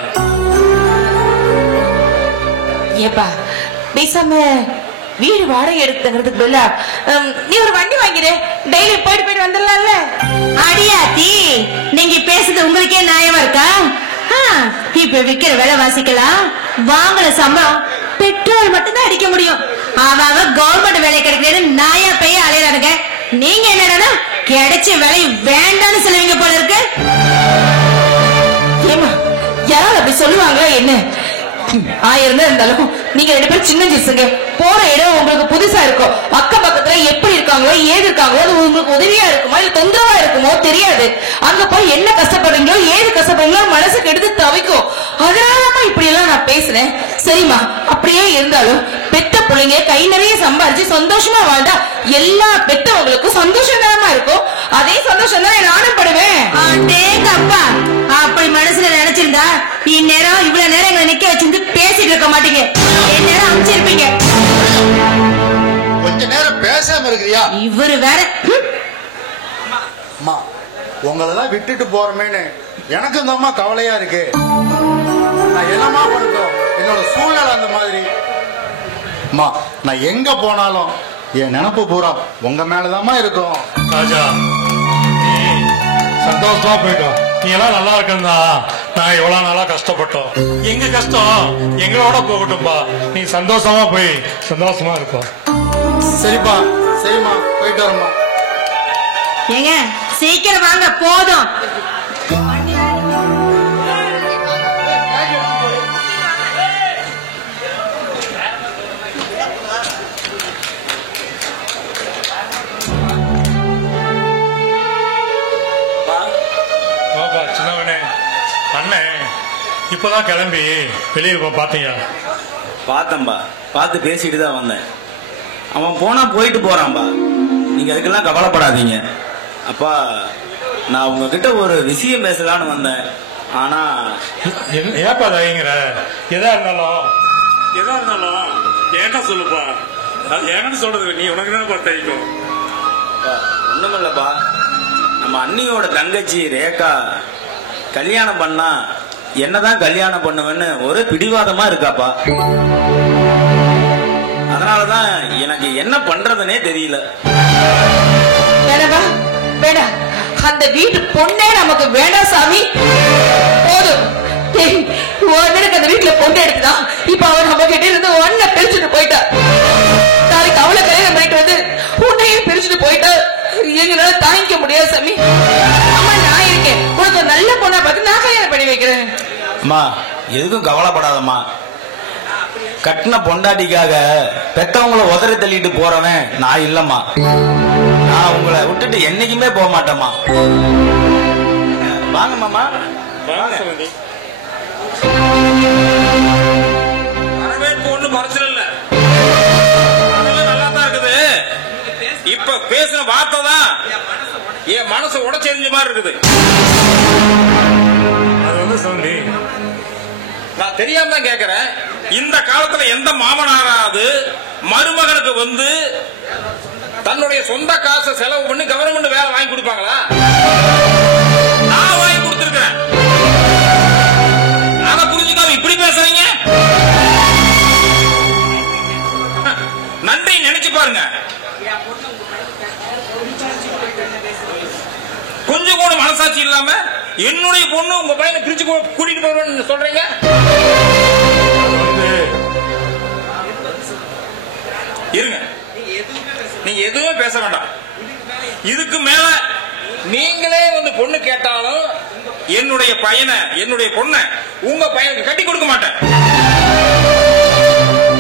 ஏப்பா பேசாம வீடு வாடகை எடுத்துக்கிறதுக்கு பதிலா நீ ஒரு வண்டி வாங்கிடு. டெய்லி போயிட்டு வந்துடலாம்ல. அடியாத்தி, நீங்க பேசுறது உங்களுக்கே நியாயமா இருக்கா? இப்ப விக்கிற விலை வாசிக்கலாம். வாங்கல சம்பளம் பெட்ரோல் மட்டும் தான் அடிக்க முடியும். அவ கவர்மெண்ட் வேலை கிடைக்கிறேன்னு நாயா பெய்ய அலையறானுங்க. நீங்க என்னடா கிடைச்ச வேலை வேண்டாம்னு சொல்லுவீங்க போல இருக்கு. ஏமா யாராவது அப்படி சொல்லுவாங்க என்ன? 1000 இருந்தாலும் நீங்க 2 பேரும் சின்ன ஜிசுங்க. போற இடம் உங்களுக்கு புதுசா இருக்கும். அக்கம் பக்கத்துல எப்படி இருக்காங்களோ ஏது இருக்காங்களோ அது உங்களுக்கு உதவியா இருக்குமோ இல்ல தொந்தரவா இருக்குமோ தெரியாது. அங்க போய் என்ன கஷ்டப்படுறீங்களோ ஏது கஷ்டப்படுறீங்களோ மனசுக்கு எடுத்து தவிக்கும். அதனாலதான் இப்படி எல்லாம் நான் பேசுறேன். சரிம்மா, அப்படியே இருந்தாலும் பெத்த பிள்ளைங்க கை நிறைய சம்பாரிச்சு சந்தோஷமா வாழ்ந்தா எல்லா பெத்தவங்களுக்கும் சந்தோஷம் தானமா இருக்கும். அதே சந்தோஷம் தான் நானும் படுவேன். அப்பா, அப்படி மனசுல நினைச்சிருந்தா இந்நேரம் இவ்வளவு நேரம் எங்களை நிக்க வச்சிருந்து பேசிட்டு இருக்க மாட்டீங்க. நேரம் அமைச்சிருப்பீங்க. கொஞ்ச நேரம் பேசாம இருக்கிறியா? இவரு வேற. அம்மா, உங்களெல்லாம் விட்டுட்டு போறமேன்னு எனக்கு இந்த கவலையா இருக்கு. நான் என்னமா பண்ணட்டும்? என்னோட சூழ்நிலை அந்த மாதிரி. அம்மா, நான் எங்க போனாலும் என் நினப்பு பூரா உங்க மேலதாம்மா இருக்கும். ராஜா, சந்தோஷமா போயிட்டோம். நீ எல்லாம் நல்லா இருக்கா? நான் எவ்வளவு நாளா கஷ்டப்பட்டோம். எங்க கஷ்டம் எங்களோட போகட்டும்பா. நீ சந்தோஷமா போய் சந்தோஷமா இருப்பா. சரிப்பா, சரிம்மா, போயிட்டு வரமா. ஏங்க சீக்கிரம் வாங்க, போதும். சின்னவனே, அண்ணன் இப்பதான் கிளம்பி வெளியே பாத்தீங்க? பார்த்தம்பா, பார்த்து பேசிட்டு தான் வந்தேன். அவன் போனா போயிட்டு போறான்பா. நீங்க அதுக்கெல்லாம் கவலைப்படாதீங்க. அப்பா, நான் உங்ககிட்ட ஒரு விஷயம் பேசலான்னு வந்தேன். ஆனா ஏப்பா தயங்குற? எதா இருந்தாலும் ஏன்டா சொல்லுப்பா. ஏன்னு சொல்றது நீ உனக்கு தான் தயக்கும். ஒண்ணுமில்லப்பா, நம்ம அண்ணியோட தங்கச்சி ரேகா கல்யாணம் பண்ணா என்னதான் கல்யாணம் பண்ணுவேன்னு ஒரே பிடிவாதமா இருக்காப்பா. அதனாலதான் எனக்கு என்ன பண்றதுனே தெரியல. வேணாமா? வேணாம், அந்த வீட்டு பொண்ணே நமக்கு வேண்டாம் சாமி. போதும், அந்த வீட்டுல பொண்ணு எடுத்துதான் இப்ப அவன் நம்ம கிட்ட இருந்து ஒன்ன பிரிச்சுட்டு போயிட்டா. நாளைக்கு அவளை கல்யாணம் பண்ணிட்டு வந்து உன்னையும் பிரிச்சுட்டு போயிட்டா. எங்களால தாங்கிக்க முடியாது சாமி. அம்மா, நான் இருக்கேன், உனக்கு நல்ல பொண்ணா பார்த்து நான் கல்யாணம் பண்ணி வைக்கிறேன். அம்மா, எதுக்கும் கவலைப்படாதம்மா. கட்டின பொண்டாட்டிக்காக பெத்தவங்களை உதறி தள்ளிட்டு போறவன் நான் இல்லம்மா. நான் உங்களை விட்டுட்டு என்னைக்குமே போக மாட்டேம்மா. வாங்க மாமா, வரவேற்பு ஒண்ணும் குறைச்சல் இல்ல, நல்லா தான் இருக்குது. இப்ப பேசின வார்த்தை தான் என் மனசை உடைச்செறிஞ்ச மாதிரி இருக்குது. அது வந்து சொல்லி நான் தெரியாம தான் கேட்கிறேன். இந்த காலத்துல எந்த மாமனாராவது மருமகனுக்கு வந்து தன்னுடைய சொந்த காசை செலவு பண்ணி கவர்மெண்ட் வேலை வாங்கி கொடுப்பாங்களா? நான் வாங்கி கொடுத்திருக்கிறேன். அதை புரிஞ்சுக்காம இப்படி பேசுறீங்க. நன்றி நினைச்சு பாருங்க. கொஞ்சம் கூட மனசாட்சி இல்லாம என்னுடைய பொண்ணு உங்க பையனை பிரிச்சு கூட்டிட்டு போறேன்னு சொல்றீங்க. இருங்க, நீங்க எதுவுமே பேச வேண்டாம். இதுக்கு மேல நீங்களே வந்து பொண்ணு கேட்டாலும் என்னுடைய பையனை, என்னுடைய பொண்ணை உங்க பையனுக்கு கட்டி கொடுக்க மாட்டேன்.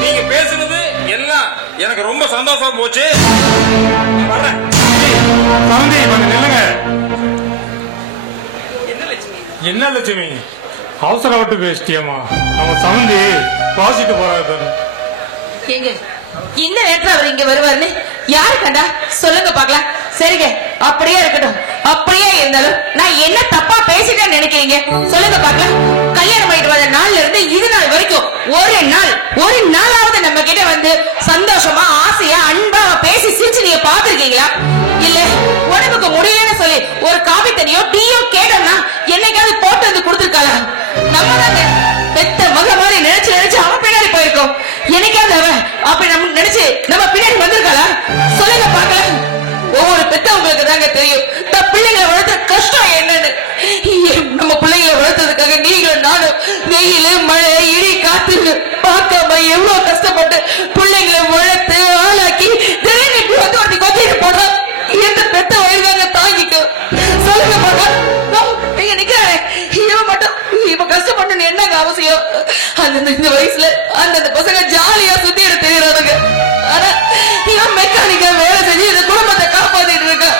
நீங்க பேசுறது எல்லாம் எனக்கு ரொம்ப சந்தோஷமா போச்சு. வர்றேன். என்ன லட்சுமி அவசரப்பட்டு பேசிட்டியம்மா? நம்ம சவுந்தி வாசிட்டு போறாரு. எங்க இந்த நேரத்துல அவர் இங்க வருவாருன்னு யாரு கண்டா? சொல்லுங்க பாக்கலாம். சரிங்க, அப்படியே இருக்கட்டும். அப்படியே இருந்தாலும் நான் என்ன தப்பா பேசிட்டேன்னு நினைக்கிறீங்க? சொல்லுங்க பாக்கலாம். கல்யாணம் பண்ணிட்டு வந்த நாள்ல இருந்து இது நாள் வரைக்கும் ஒரு நாளாவது நம்ம கிட்ட வந்து சந்தோஷமா, ஆசையா, அன்பா பேசி சிரிச்சு நீங்க பாத்துருக்கீங்களா? இல்ல உடம்புக்கு முடியலன்னு சொல்லி ஒரு காபி தண்ணியோ டீயோ கேட்டோம்னா என்னைக்காவது போட்டு வந்து கொடுத்துருக்காளா? நம்ம தாங்க பெத்த மக மாதிரி நினைச்சு அவன் பின்னாடி போயிருக்கோம். என்னைக்காவது அவன் அப்படி நம்ம நினைச்சு நம்ம பின்னாடி வந்திருக்காளா? சொல்லுங்க பாக்கலாம். ஒவ்வொரு பெத்தவங்களுக்கு தாங்க தெரியும் நம்ம பிள்ளைங்களை வளர்த்த கஷ்டம் என்னன்னு. நம்ம பிள்ளைங்களை வளர்த்ததுக்காக நீங்களும் நானும் வெயில், மழை, இடி, காத்து பார்க்காம எவ்வளவு கஷ்டப்பட்டு பிள்ளைங்களை வளர்த்து ஆளாக்கி திடீர்னு இப்படி வந்து ஒருத்தி கொத்திட்டு போனா எந்த பெத்த வயது தாங்க தாங்கிக்கும்? சொல்லுங்க பாக்கலாம். நீங்க நிக்கிறாரு இவன் மட்டும் இப்ப கஷ்டப்பட்டு என்னங்க அவசியம்? இந்த வயசுல அந்த பசங்க ஜாலியா சுத்தி தெரியுறானுங்க. ஆனா இவன் மெக்கானிக்கா வேலை செஞ்சு இந்த குடும்பத்தை காப்பாத்திட்டு இருக்கா.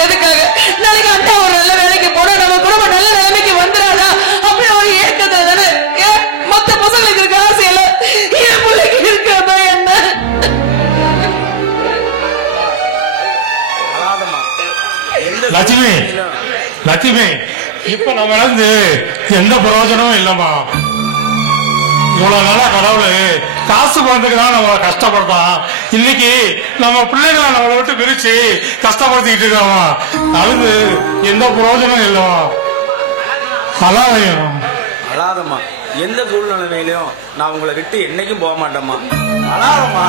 எதுக்காக? நாளைக்கு அண்ணா ஒரு நல்ல வேலைக்கு போனா நம்ம குடும்பம் நல்ல நிலைமைக்கு வந்துடாதா அப்படின்னு ஒரு ஏக்கத்தை தானே மொத்த பசங்களுக்கு இருக்க ஆசையில என் பிள்ளைக்கு இருக்கிறதா என்ன? லட்சுமி இப்ப நம்ம இருந்து எந்த பிரயோஜனமும் இல்லம்மா. இவ்வளவு நாளா கடவுளு காசு பணத்துக்கு தான் நம்ம கஷ்டப்படுறோம். இன்னைக்கு நம்ம பிள்ளைகளை நம்மளை விட்டு பிரிச்சு கஷ்டப்படுத்திக்கிட்டு இருக்காமா. அழுது எந்த பிரயோஜனம் இல்லவா? அழாதம்மா. எந்த சூழ்நிலையிலும் நான் உங்களை விட்டு என்னைக்கும் போக மாட்டேம்மா. அழாதம்மா.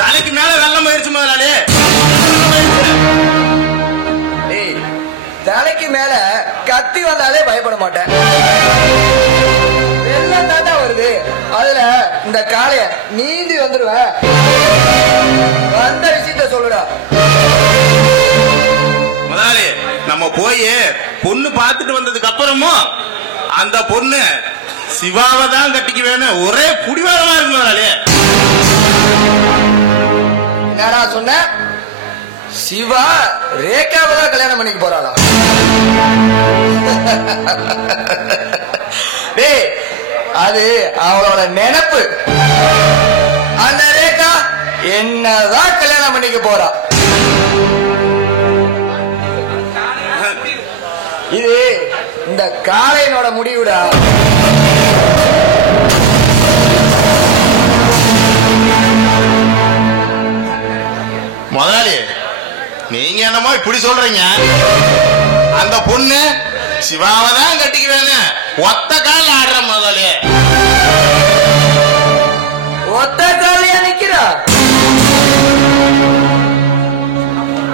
தலைக்கு மேல வெள்ளம் போயிருச்சு முதலாளி. தலைக்கு மேல கத்தி வந்தாலே பயப்பட மாட்டேன். வெள்ளம் தாண்டா வருது, அதுல இந்த காளைய நீந்தி வந்துடுவேன். வந்த விஷயத்த சொல்லுடா முதலாளி. நம்ம போய் பொண்ணு பார்த்துட்டு வந்ததுக்கு அப்புறமும் அந்த பொண்ணு சிவாவை தான் கட்டிக்குவேன்னு ஒரே புடிவாதமா இருந்தாலே. என்னடா சொன்ன? சிவா ரேகாவை தான் கல்யாணம் பண்ணிக்க போறாளா? டேய், அது அவளோட நினைப்பு. அந்த ரேகா என்னதான் கல்யாணம் பண்ணிக்க போறா. இது இந்த காளையனோட முடிவுடா. முதலாளி, நீங்க என்னமோ இப்படி சொல்றீங்க? அந்த பொண்ணு சிவாவை தான் கட்டிக்குவேன்னு ஒத்த கால ஆடுற முதலாளி. ஒத்த காலையா நிக்கிறா?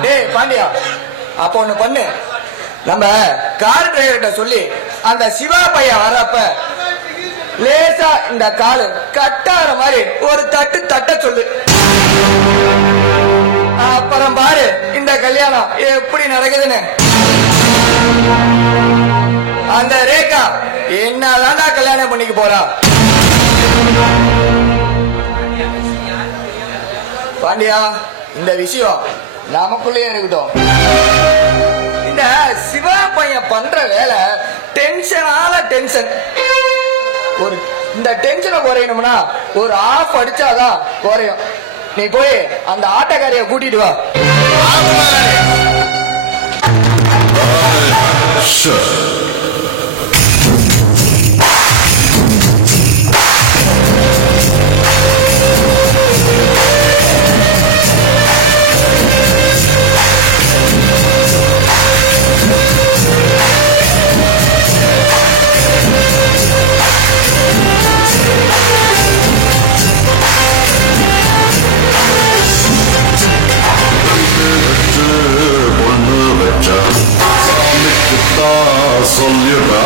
டேய் பாண்டியா, அப்ப ஒண்ணு பண்ணு. நம்ம கார் டிரைவர்கிட்ட சொல்லி அந்த சிவா பையன் வரப்ப லேசா இந்த காலு கட்டாற மாதிரி ஒரு தட்டு தட்ட சொல்லு. அப்புறம் பாரு இந்த கல்யாணம் எப்படி நடக்குதுன்னு. அந்த ரேகா என்னதான்டா கல்யாணம் பண்ணிக்க போறா? பாண்டியா, இந்த விஷயம் நமக்குள்ளே இருக்கட்டும். இந்த சிவா பையன் பண்ற வேலை டென்ஷனால டென்ஷன். ஒரு இந்த டென்ஷனை குறையணும்னா ஒரு ஆஃப் அடிச்சாதான் குறையும். நீ போய் அந்த ஆட்டக்காரைய கூட்டிட்டு வா. சொல்லிடுறா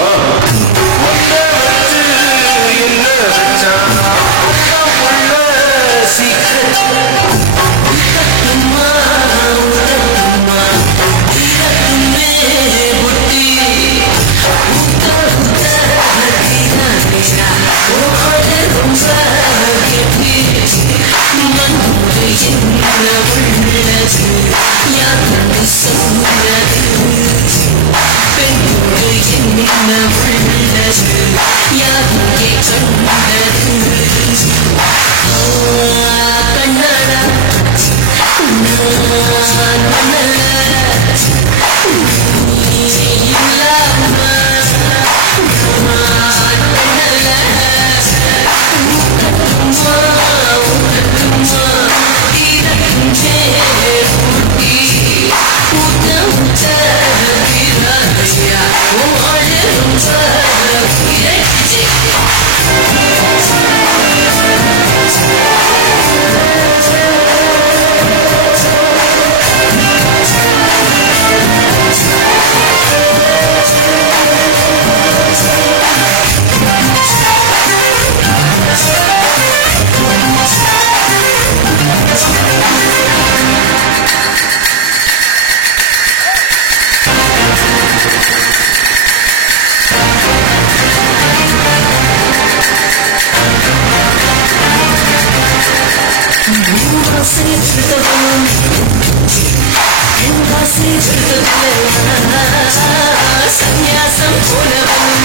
சந்நியாசம் போனவன்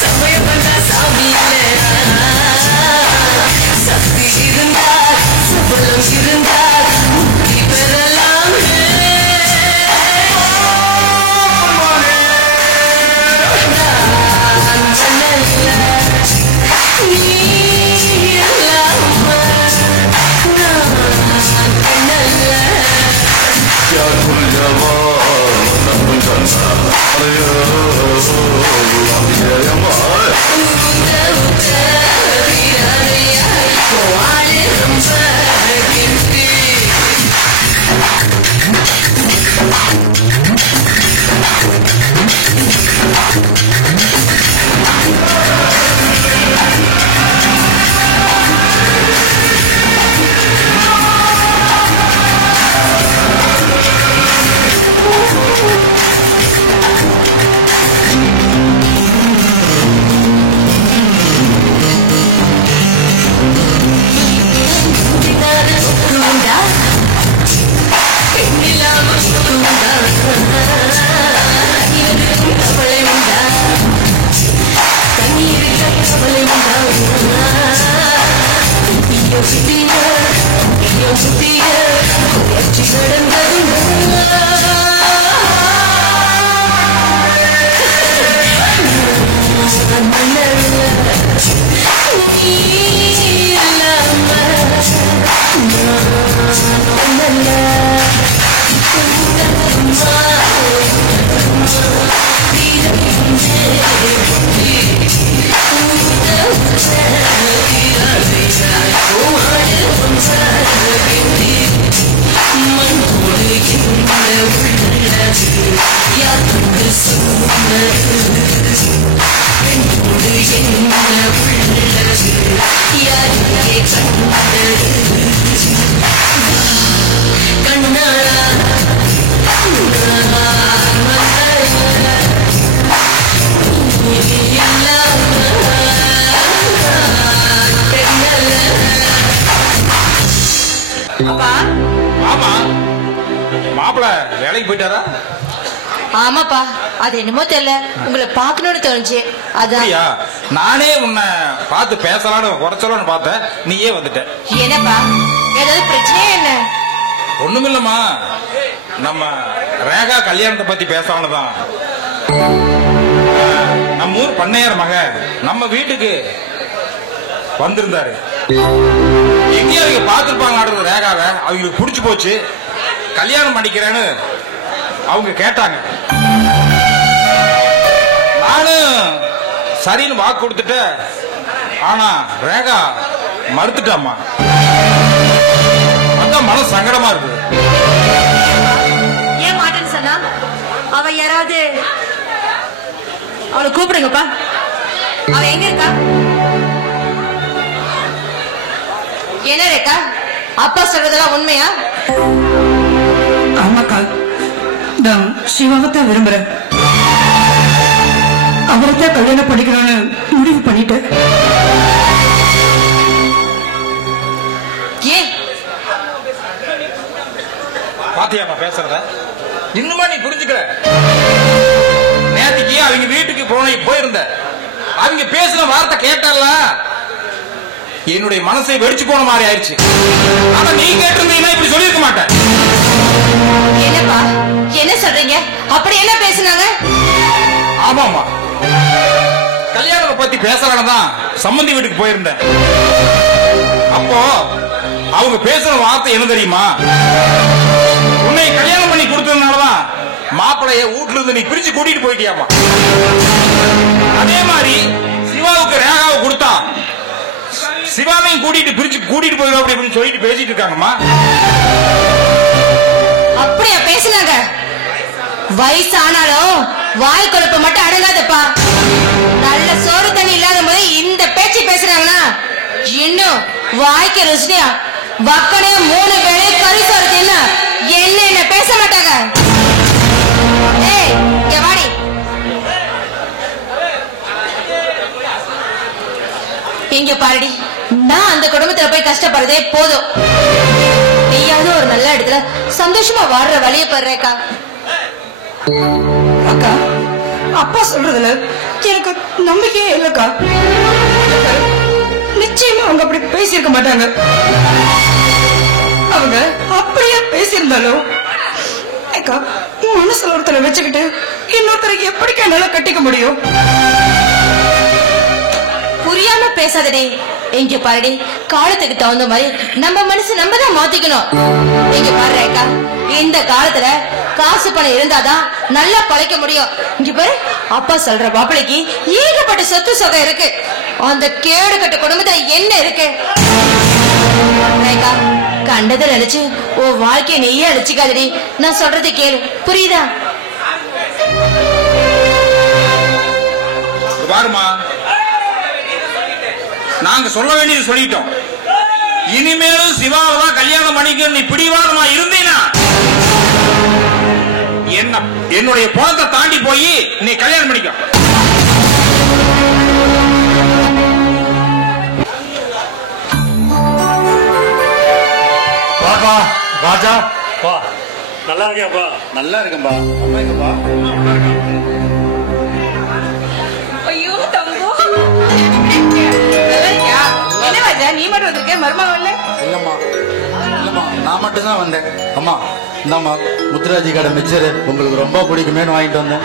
சமயம் பண்ண சாமி சக்தி இருந்தால் சபலம் இருந்தால் முக்தி பெறலாம். क्या खुल जावा मन ஆமா, மாப்பிள வேலைக்கு போயிட்டாரா? ஆமாப்பா, அது என்னமோ தெரியல, உங்களை பாக்கணும்னு தோணுச்சு, அதான். நானே உன்னை பார்த்து பேசலான்னு குறைச்சலான்னு பார்த்தேன், நீயே வந்துட்ட. என்னப்பா, ஏதாவது பிரச்சனையா என்ன? ஒண்ணுமில்லம்மா, நம்ம ரேகா கல்யாணத்தை பத்தி பேசலான்னு தான். நம்ம ஊர் பண்ணையார் மக நம்ம வீட்டுக்கு வந்திருந்தாரு. எங்கேயும் அவங்க பார்த்திருப்பாங்க ரேகாவை, அவங்களுக்கு பிடிச்சு போச்சு, கல்யாணம் பண்ணிக்கிறேன்னு அவங்க கேட்டாங்க. நானும் சரின்னு வாக்கு கொடுத்துட்ட. ஆனா ரேகா மறுத்துட்டாமா. அதான் மனசு சங்கடமா இருக்கு. ஏன் மாட்டேன்னு சொன்னா? அவ யாராவது அவளை கூப்பிடுங்கப்பா. அவ எங்க இருக்கா? என்ன ரேக்கா, அப்பா சொல்றதெல்லாம் உண்மையா? ஆமாக்கா, நான் சிவாவைத்தான் விரும்புறேன். அவரைத்தான் கல்யாணம் பண்ணிக்கணும்னு முடிவு பண்ணிட்டேன். ஏன் பாத்தியாமா பேசுறத? இன்னுமா நீ புரிஞ்சுக்கல? நேற்றுக்கு அவங்க வீட்டுக்கு போயிருந்த, அவங்க பேசின வார்த்தை கேட்டல, என்னுடைய மனசை வெடிச்சு போன மாதிரி ஆயிடுச்சு. ஆனா நீ கேட்டிருந்தீங்கன்னா இப்படி சொல்லிருக்க மாட்டேன். என்னப்பா, என்ன சொல்றீங்க? அப்படி என்ன பேசுனாங்க? ஆமாமா, கல்யாணத்தை பத்தி பேசலானதான் சம்பந்தி வீட்டுக்கு போயிருந்தேன். அப்போ அவங்க பேசுற வார்த்தை என்ன தெரியுமா? உன்னை கல்யாணம் பண்ணி கொடுத்ததுனாலதான் மாப்பிளைய வீட்டுல இருந்து நீ பிரிச்சு கூட்டிட்டு போயிட்டியாமா. அதே மாதிரி சிவாவுக்கு ரேகாவை கொடுத்தா சிவாவையும் கூட்டிட்டு போயிடும் அப்படின்னு சொல்லிட்டு பேசிட்டு இருக்காங்கம்மா. அப்படியா பேசுனாங்க? வயசானாலும் வாய் கொழுப்பு மட்டும் அடங்காதப்பா. நல்ல சோறு தண்ணி இல்லாத போது இந்த பேச்சு பேசுறாங்கன்னா இன்னும் வாய்க்கு ருசியா வக்கனே 3 வேளை கறி சோறு தின்ன என்ன பேச மாட்டாங்க. ஏய் வாடி. இங்க பாருடி, நான் அந்த குடும்பத்துல போய் கஷ்டப்படுறதே போதும். நீயாவது ஒரு நல்ல இடத்துல சந்தோஷமா வாடுற வழிய பாருக்கா. அக்கா, அப்பா சொல்றதுல எனக்கு நம்பிக்கையே இல்லக்கா. நிச்சயமா அவங்க அப்படி பேசியிருக்க மாட்டாங்க. அவங்க அப்படியே பேசியிருந்தாலும் அக்கா, மனசுல ஒருத்தரை வச்சுக்கிட்டு இன்னொருத்தருக்கு எப்படிக்கா நல்லா கட்டிக்க முடியும்? புரியாம பேசாதடே. இங்க பாருடி, காலத்துக்கு தகுந்த மாதிரி நம்ம மனசு நம்ம தான் மாத்திக்கணும். இங்க பாரு அக்கா, இந்த காலத்துல காசு பணம் இருந்தாதான் நல்லா பழைக்க முடியும். இங்க பாரு, அப்பா சொல்ற பாப்பிளைக்கு ஏகப்பட்ட சொத்து சொகை இருக்கு. அந்த கேடு கட்ட குடும்பத்துல என்ன இருக்கு? கண்டதை நினைச்சு உன் வாழ்க்கைய நீயே அழிச்சுக்காதடி. நான் சொல்றது கேளு, புரியுதா? பாருமா, நாங்க சொல்ல வேண்டியது சொல்லிட்டோம். இனிமேலும் சிவாவதான் கல்யாணம் பண்ணிக்க நீ பிடிவாதமா இருந்தீனா என்னுடைய பணத்தை தாண்டி போய் நீ கல்யாணம் பண்ணிக்க. வாப்பா ராஜா, வா. நல்லா இருக்கேன்ப்பா. நல்லா இருக்கேன்பா. ஐயோ தங்கம், என்ன ராஜா நீ மட்டும் வந்திருக்க, மருமகன் இல்ல? இல்லம்மா, நான் மட்டும் தான் வந்தேன். அம்மா இந்தாம்மா, முத்துராஜி கடை மிச்சரு உங்களுக்கு ரொம்ப பிடிக்குமேனு வாங்கிட்டு வந்தேன்.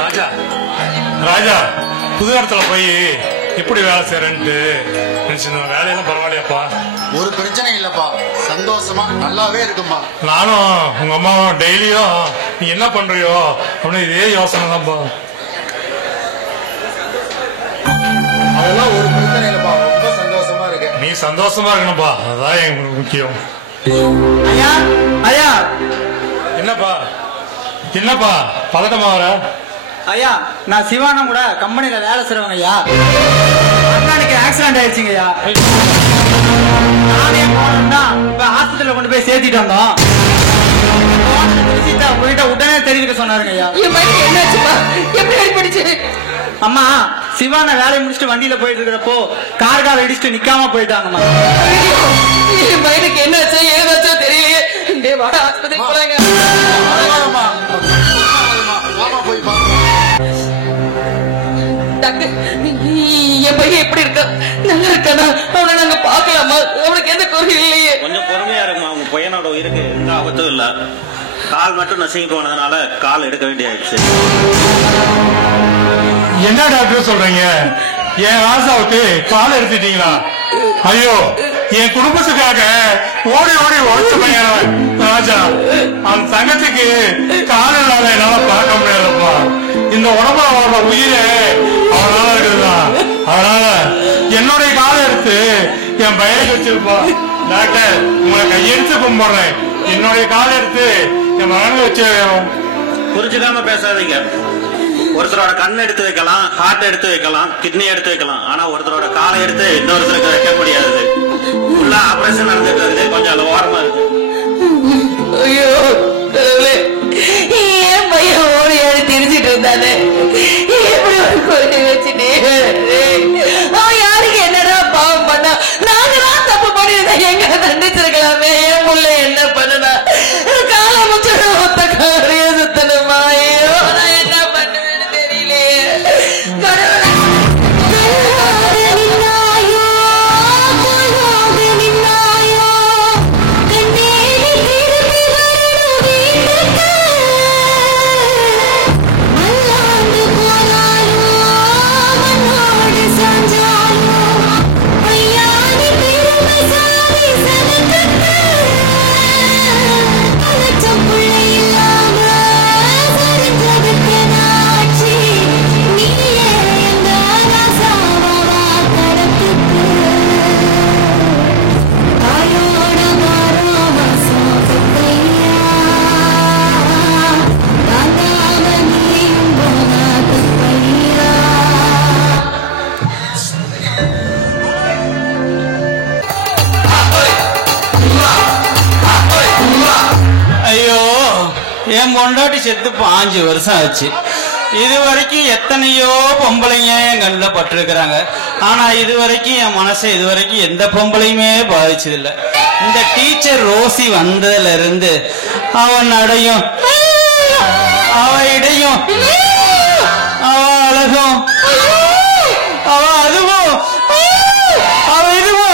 ராஜா, ராஜா புது இடத்துல போய் எப்படி வேலை செய்யறேன்ட்டு நினைச்சு வேலையெல்லாம் பரவாயில்லையாப்பா? ஒரு பிரச்சனை இல்லப்பா, சந்தோஷமா நல்லாவே இருக்குமா. நானும் உங்க அம்மாவும் டெய்லியும் நீ என்ன பண்றியோ அப்படின்னு இதே யோசனை தான்ப்பா. அதெல்லாம் ஒரு பிரச்சனை இல்லப்பா, ரொம்ப சந்தோஷமா இருக்கு. நீ சந்தோஷமா இருக்கணும்ப்பா, அதுதான் எங்களுக்கு முக்கியம். ஐயா ஐயா என்னப்பா என்னப்பா பதட்டமா வர? ஐயா நான் சிவானம் கூட கம்பெனில வேலை செய்றவங்க ஐயா. அண்ணனுக்கு ஆக்சிடென்ட் ஆயிடுச்சுங்க ஐயா. நானே போனோம்னா இப்ப ஹாஸ்பிட்டல்ல கொண்டு போய் சேர்த்திட்டு வந்தோம். போயிட்ட உடனே தெரிவிக்க சொன்னாருங்க ஐயா. என்னாச்சுப்பா? எப்படி அடிபடிச்சு? அம்மா சிவான வேலையை முடிச்சுட்டு வண்டியில போயிட்டு இருக்கிறப்போ கார்கால இடிச்சுட்டு நிக்காம போயிட்டாங்கம்மா. என் பையனுக்கு என்னாச்சோ ஏதாச்சோ தெரியலையே. வாடா ஆஸ்பத்திரி போறாங்க. டாக்டர் என் பையன் எப்படி இருக்கா? நல்லா இருக்கானா? அவனை நாங்க பாக்கலாமா? அவனுக்கு எந்த குறையும் இல்லையே. கொஞ்சம் பொறுமையா இருக்குமா, உங்க பையனோட உயிருக்கு எந்த ஆபத்தும் இல்ல. கால் மட்டும் நசுங்கி போனதுனால கால் எடுக்க வேண்டிய ஆயிடுச்சு. என்ன டாக்டர் சொல்றீங்க? என் ராசாவுக்கு கால் எடுத்துட்டீங்களா? ஐயோ, என் குடும்பத்துக்காக ஓடி ஓடி உழைச்ச பையன் ராஜா, அந்த தங்கத்துக்கு கால் இல்லாத என்னால பார்க்க முடியாதுப்பா. இந்த உடம்புல அவனோட உயிரை அவனால இருக்குதுதான். அதனால என்னுடைய காலை எடுத்து என் பையனுக்கு வச்சிருப்பா. டாக்டர், உங்களை கையெடுத்து கும்பிடுறேன். என்னுடைய காலை எடுத்து என் மகனுக்கு வச்சு. புரிஞ்சுக்காம பேசாதீங்க. ஒருத்தரோட கண் எடுத்து வைக்கலாம், ஹார்ட் எடுத்து வைக்கலாம், கிட்னி எடுத்து வைக்கலாம். ஆனா ஒருத்தரோட காலை எடுத்து இன்னொருத்தருக்கு வைக்க முடியாது. ஃபுல்லா ஆபரேஷன் நடந்துட்டு இருக்குது. கொஞ்சம் அது ஓரமா இருக்கு. ஐயோ என் பையன் ஓடி ஓடி திரிச்சிட்டு இருந்தானே, எப்படி ஒரு குழந்தை வச்சுட்டு அவன் யாருக்கு என்னடா பாவம் பண்ணா? நாங்க தான் தப்பு பண்ணிருந்தோம், எங்க தண்டிச்சிருக்கலாமே. என் முள்ள என்ன பண்ணனா? காலை முச்சோட ஒத்த காலைய சுத்தணுமா? ஐயோ நான் என்ன பண்ணுவேன்னு தெரியலையே. கடவுளே என் பொண்டாட்டி செத்து 5 வருஷம் ஆச்சு. இது வரைக்கும் எத்தனையோ பொம்பளைங்க என் கண்ணில் பட்டிருக்கிறாங்க. ஆனா இது வரைக்கும் என் மனசை இது வரைக்கும் எந்த பொம்பளையுமே பாதிச்சதில்லை. இந்த டீச்சர் ரோசி வந்ததுல இருந்து அவன் நடையும் அவ இடையும் அவ அழகும் அவ அதுவும் அவ இதுவும்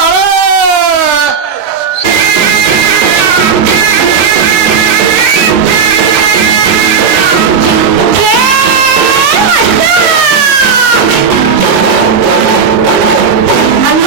I'm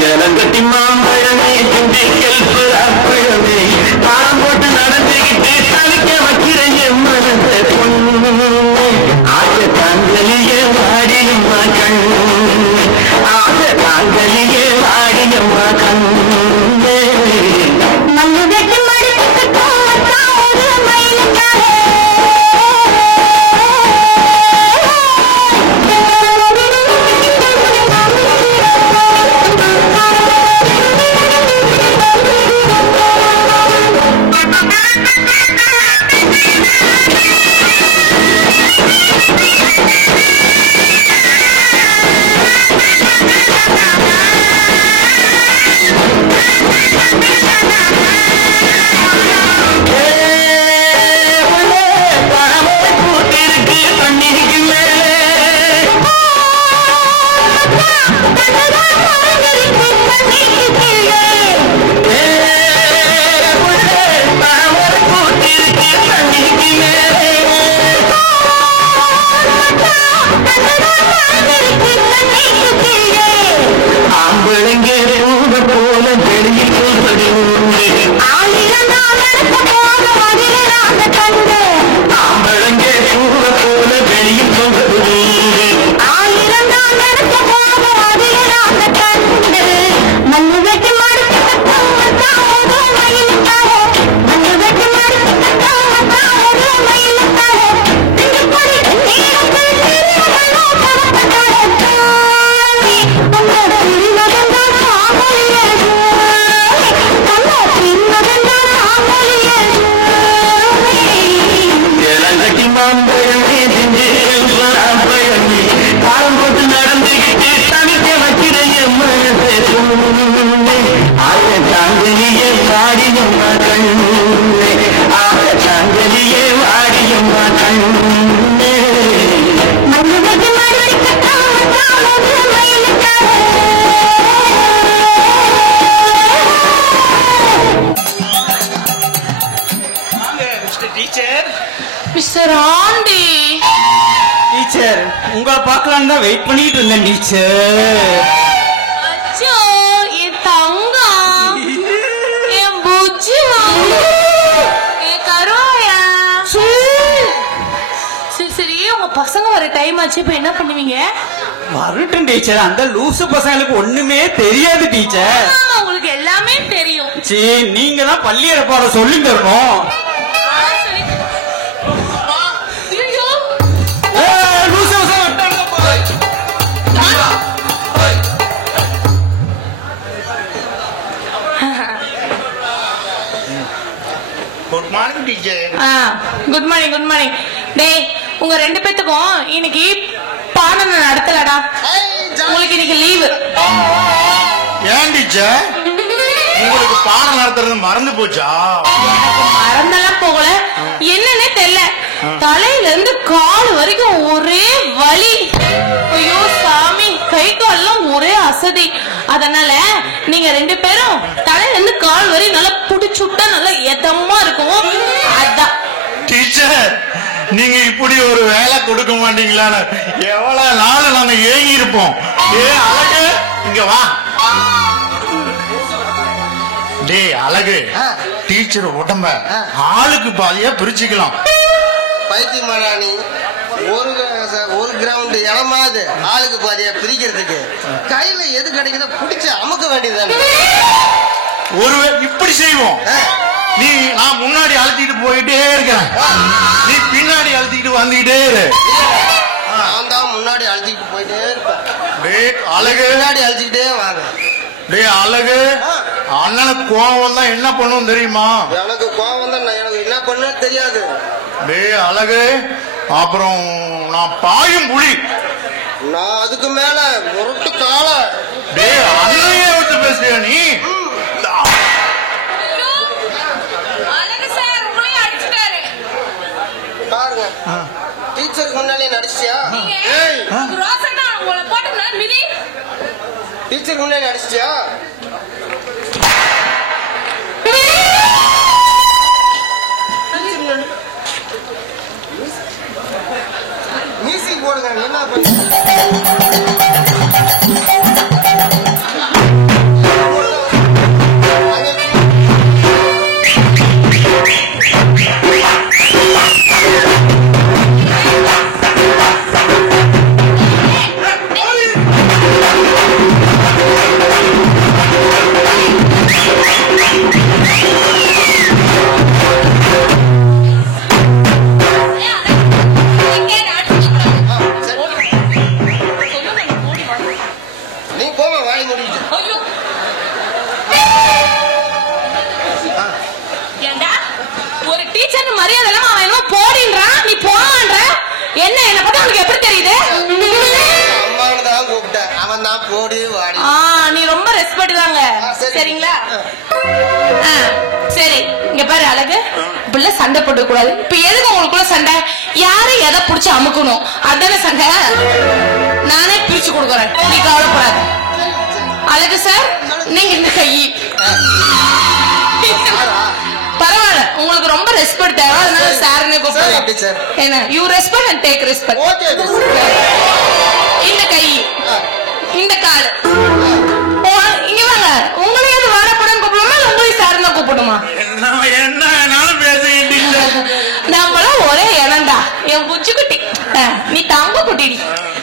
ஜனங்கட்டி மாம்பழமே துண்டி கெல்பு அப்பழமே தாம் போட்டு நடந்துகிட்டு தவிக்க வைக்கிறேன் என் மனச பொண்ணு ஆசை தாங்கலியே வாடியம்மா கண் ஆசை தாங்கலியே வாடியம்மா கண் மண்ணு வெட்டி மடிப்புக்கு ஒரு மயிலுக்காக உங்களை பார்க்கலாம் தான் வெயிட் பண்ணிட்டு இருந்தேன் டீச்சர். அச்சோ என் தங்கம், என் புஜ்ஜி, என் கருவாயா. சரி சரி, உங்க பசங்க வர டைம் ஆச்சு, இப்ப என்ன பண்ணுவீங்க? வரட்டும் டீச்சர், அந்த லூசு பசங்களுக்கு ஒண்ணுமே தெரியாது டீச்சர். உங்களுக்கு எல்லாமே தெரியும். சரி, நீங்க தான் பள்ளியட பாடம் சொல்லி தரணும். Good morning teacher. Good morning good morning. டேய், உங்க ரெண்டு பேத்துக்கும் இன்னைக்கு பாடம் நடத்தலடா. உங்களுக்கு இன்னைக்கு லீவு. ஏன் டீச்சர், உங்களுக்கு பாடம் நடத்துறது மறந்து போச்சா? மறந்தெல்லாம் போகல, என்னன்னே தெரியல, தலையில இருந்து கால் வரைக்கும் ஒரே வலி. ஐயோ சாமி, கை கால்லாம் ஒரே அசதி. அதனால நீங்க ரெண்டு பேரும் தலையில இருந்து கால் வரை நல்லா புடிச்சுட்டா நல்லா எதமா இருக்கும். அதான் டீச்சர், நீங்க இப்படி ஒரு வேலை கொடுக்க மாட்டீங்களான்னு எவ்வளவு நாள் நாங்க ஏங்கி இருப்போம். அழகு, இங்க வா. டே அழகு, டீச்சர் உடம்ப ஆளுக்கு பாதியா பிரிச்சுக்கலாம். பைத்தியமாராணி, ஒரு கிரவுண்ட் இடமாவது ஆளுக்கு பாதியா பிரிக்கிறதுக்கு கையில எது கிடைக்குதோ பிடிச்சு அமுக்க வேண்டியதுதானே. இப்படி செய்வோம். நீ நான் முன்னாடி அழுத்திட்டு போயிட்டே இருக்கிறேன், நீ பின்னாடி அழுத்திட்டு வந்துகிட்டே இரு. நான் தான் முன்னாடி அழுத்திட்டு போயிட்டே இருப்பேன். அழகு, முன்னாடி அழுத்திக்கிட்டே வாங்க. டே அழகு, அண்ணனுக்கு கோவம் தான் என்ன பண்ணும் தெரியுமா? எனக்கு கோவம் தான், எனக்கு என்ன பண்ண தெரியாது. டே அழகு, அப்புறம் நான் பாயும் புலி. நான் அதுக்கு மேல முரட்டு கால. டே அண்ணையே விட்டு பேசுறியா நீ? பாருங்க, டீச்சருக்கு முன்னாலே நடிச்சியா? டீச்சருக்கு முன்னாடி நடிச்சியா? மியூசிக் போடுங்க. என்ன பண்ண நீ ரொம்ப ரெஸ்பெக்ட் தாங்க. சரிங்களா? சரி, இங்க பாரு அழகு, இப்படி சண்டை போட்டு கூடாது. இப்ப எதுக்கு உங்களுக்குள்ள சண்டை? யாரு எதை புடிச்சு அமுக்கணும் அதானே சண்டை. நானே பிரிச்சு கொடுக்குறேன், நீ கவலைப்படாத. அழகு சார், நீங்க இந்த கை பரவாயில்ல, உங்களுக்கு ரொம்ப ரெஸ்பெக்ட் தேவை, அதனால சார்னே கூப்பிடுறேன். என்ன, you respect and take respect. இந்த கை, இந்த கால், இங்க வாங்க. உங்களையும் வாடப்படம் கூப்பிடணுமா இல்ல உங்களையும் சார்னா கூப்பிடணுமா? நம்மளும் ஒரே இனம்டா, என் குச்சி குட்டி, நீ தங்க குட்டி.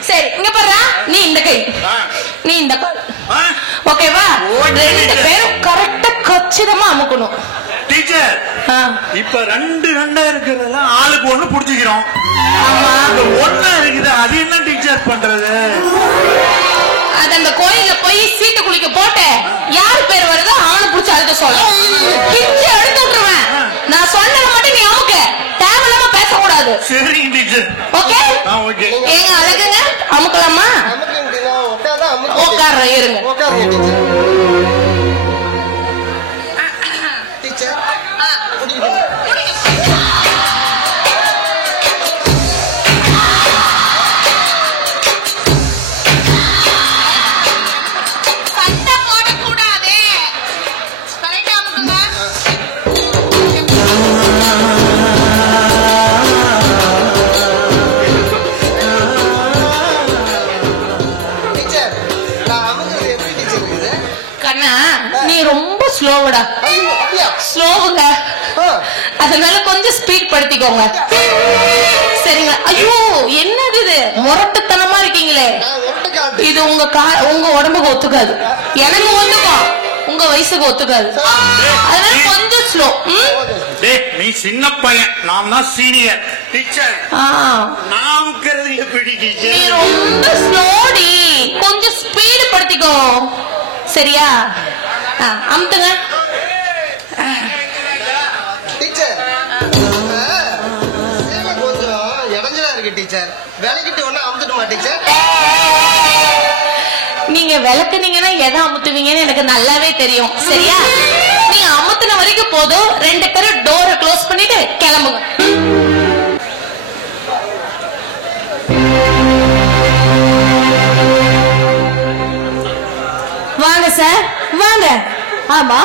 சரி, இங்க பாரு, நீ இந்த கை, நீ இந்த கால், ஓகேவா? ரெண்டு பேரும் கரெக்டா கச்சிதமா அமுக்கணும். டீச்சர், இப்ப ரெண்டு ரெண்டா இருக்கிறதெல்லாம் ஆளுக்கு ஒண்ணு புடிச்சுக்கிறோம். ஒண்ணா இருக்குது, அது என்ன டீச்சர் பண்றது? அது அந்த கோயில போய் சீட்டு குளிக்க போட்டு யாரு பேர் வருதோ அவனை புடிச்சு அழுத்த சொல்ல கிச்சு எடுத்து விட்டுருவேன். நான் சொன்னதை மட்டும் நீ அமுக்க, தேவையில்லாம பேசக்கூடாது. சரிங்க டீச்சர். ஓகே? ஏங்க அழகுங்க, அமுக்கலாமா? உட்கார்ற இருங்க. நீ ரொம்ப ஸ்லோவடா, ஸ்லோவுங்க, அதனால கொஞ்சம் ஸ்பீட் படுத்திக்கோங்க. சரிங்க? ஐயோ, என்னது இது, முரட்டுத்தனமா இருக்கீங்களே. இது உங்க உடம்புக்கு ஒத்துக்காது, எனக்கு ஒத்துக்கும், உங்க வயசுக்கு ஒத்துக்காது. அதனால கொஞ்சம் ஸ்லோ. நீ சின்ன பையன், நான் தான் சீனியர் டீச்சர். நாம்க்கிறது எப்படி டீச்சர்? நீ ரொம்ப ஸ்லோடி, கொஞ்சம் ஸ்பீடு படுத்திக்கோ. சரியா? அமுத்துங்க. டீச்சர், கொஞ்சம் இடைஞ்சலா இருக்கு டீச்சர். விளக்கிட்டு ஒண்ணு அமுத்துட்டுமா டீச்சர்? நீங்க விளக்குனீங்கன்னா எதை அமுத்துவீங்கன்னு எனக்கு நல்லாவே தெரியும். சரியா? நீங்க அமுத்துன வரைக்கும் போதும், ரெண்டு பேரும் டோரை க்ளோஸ் பண்ணிட்டு கிளம்புங்க. வாங்க சார், வாங்க. ஆமா,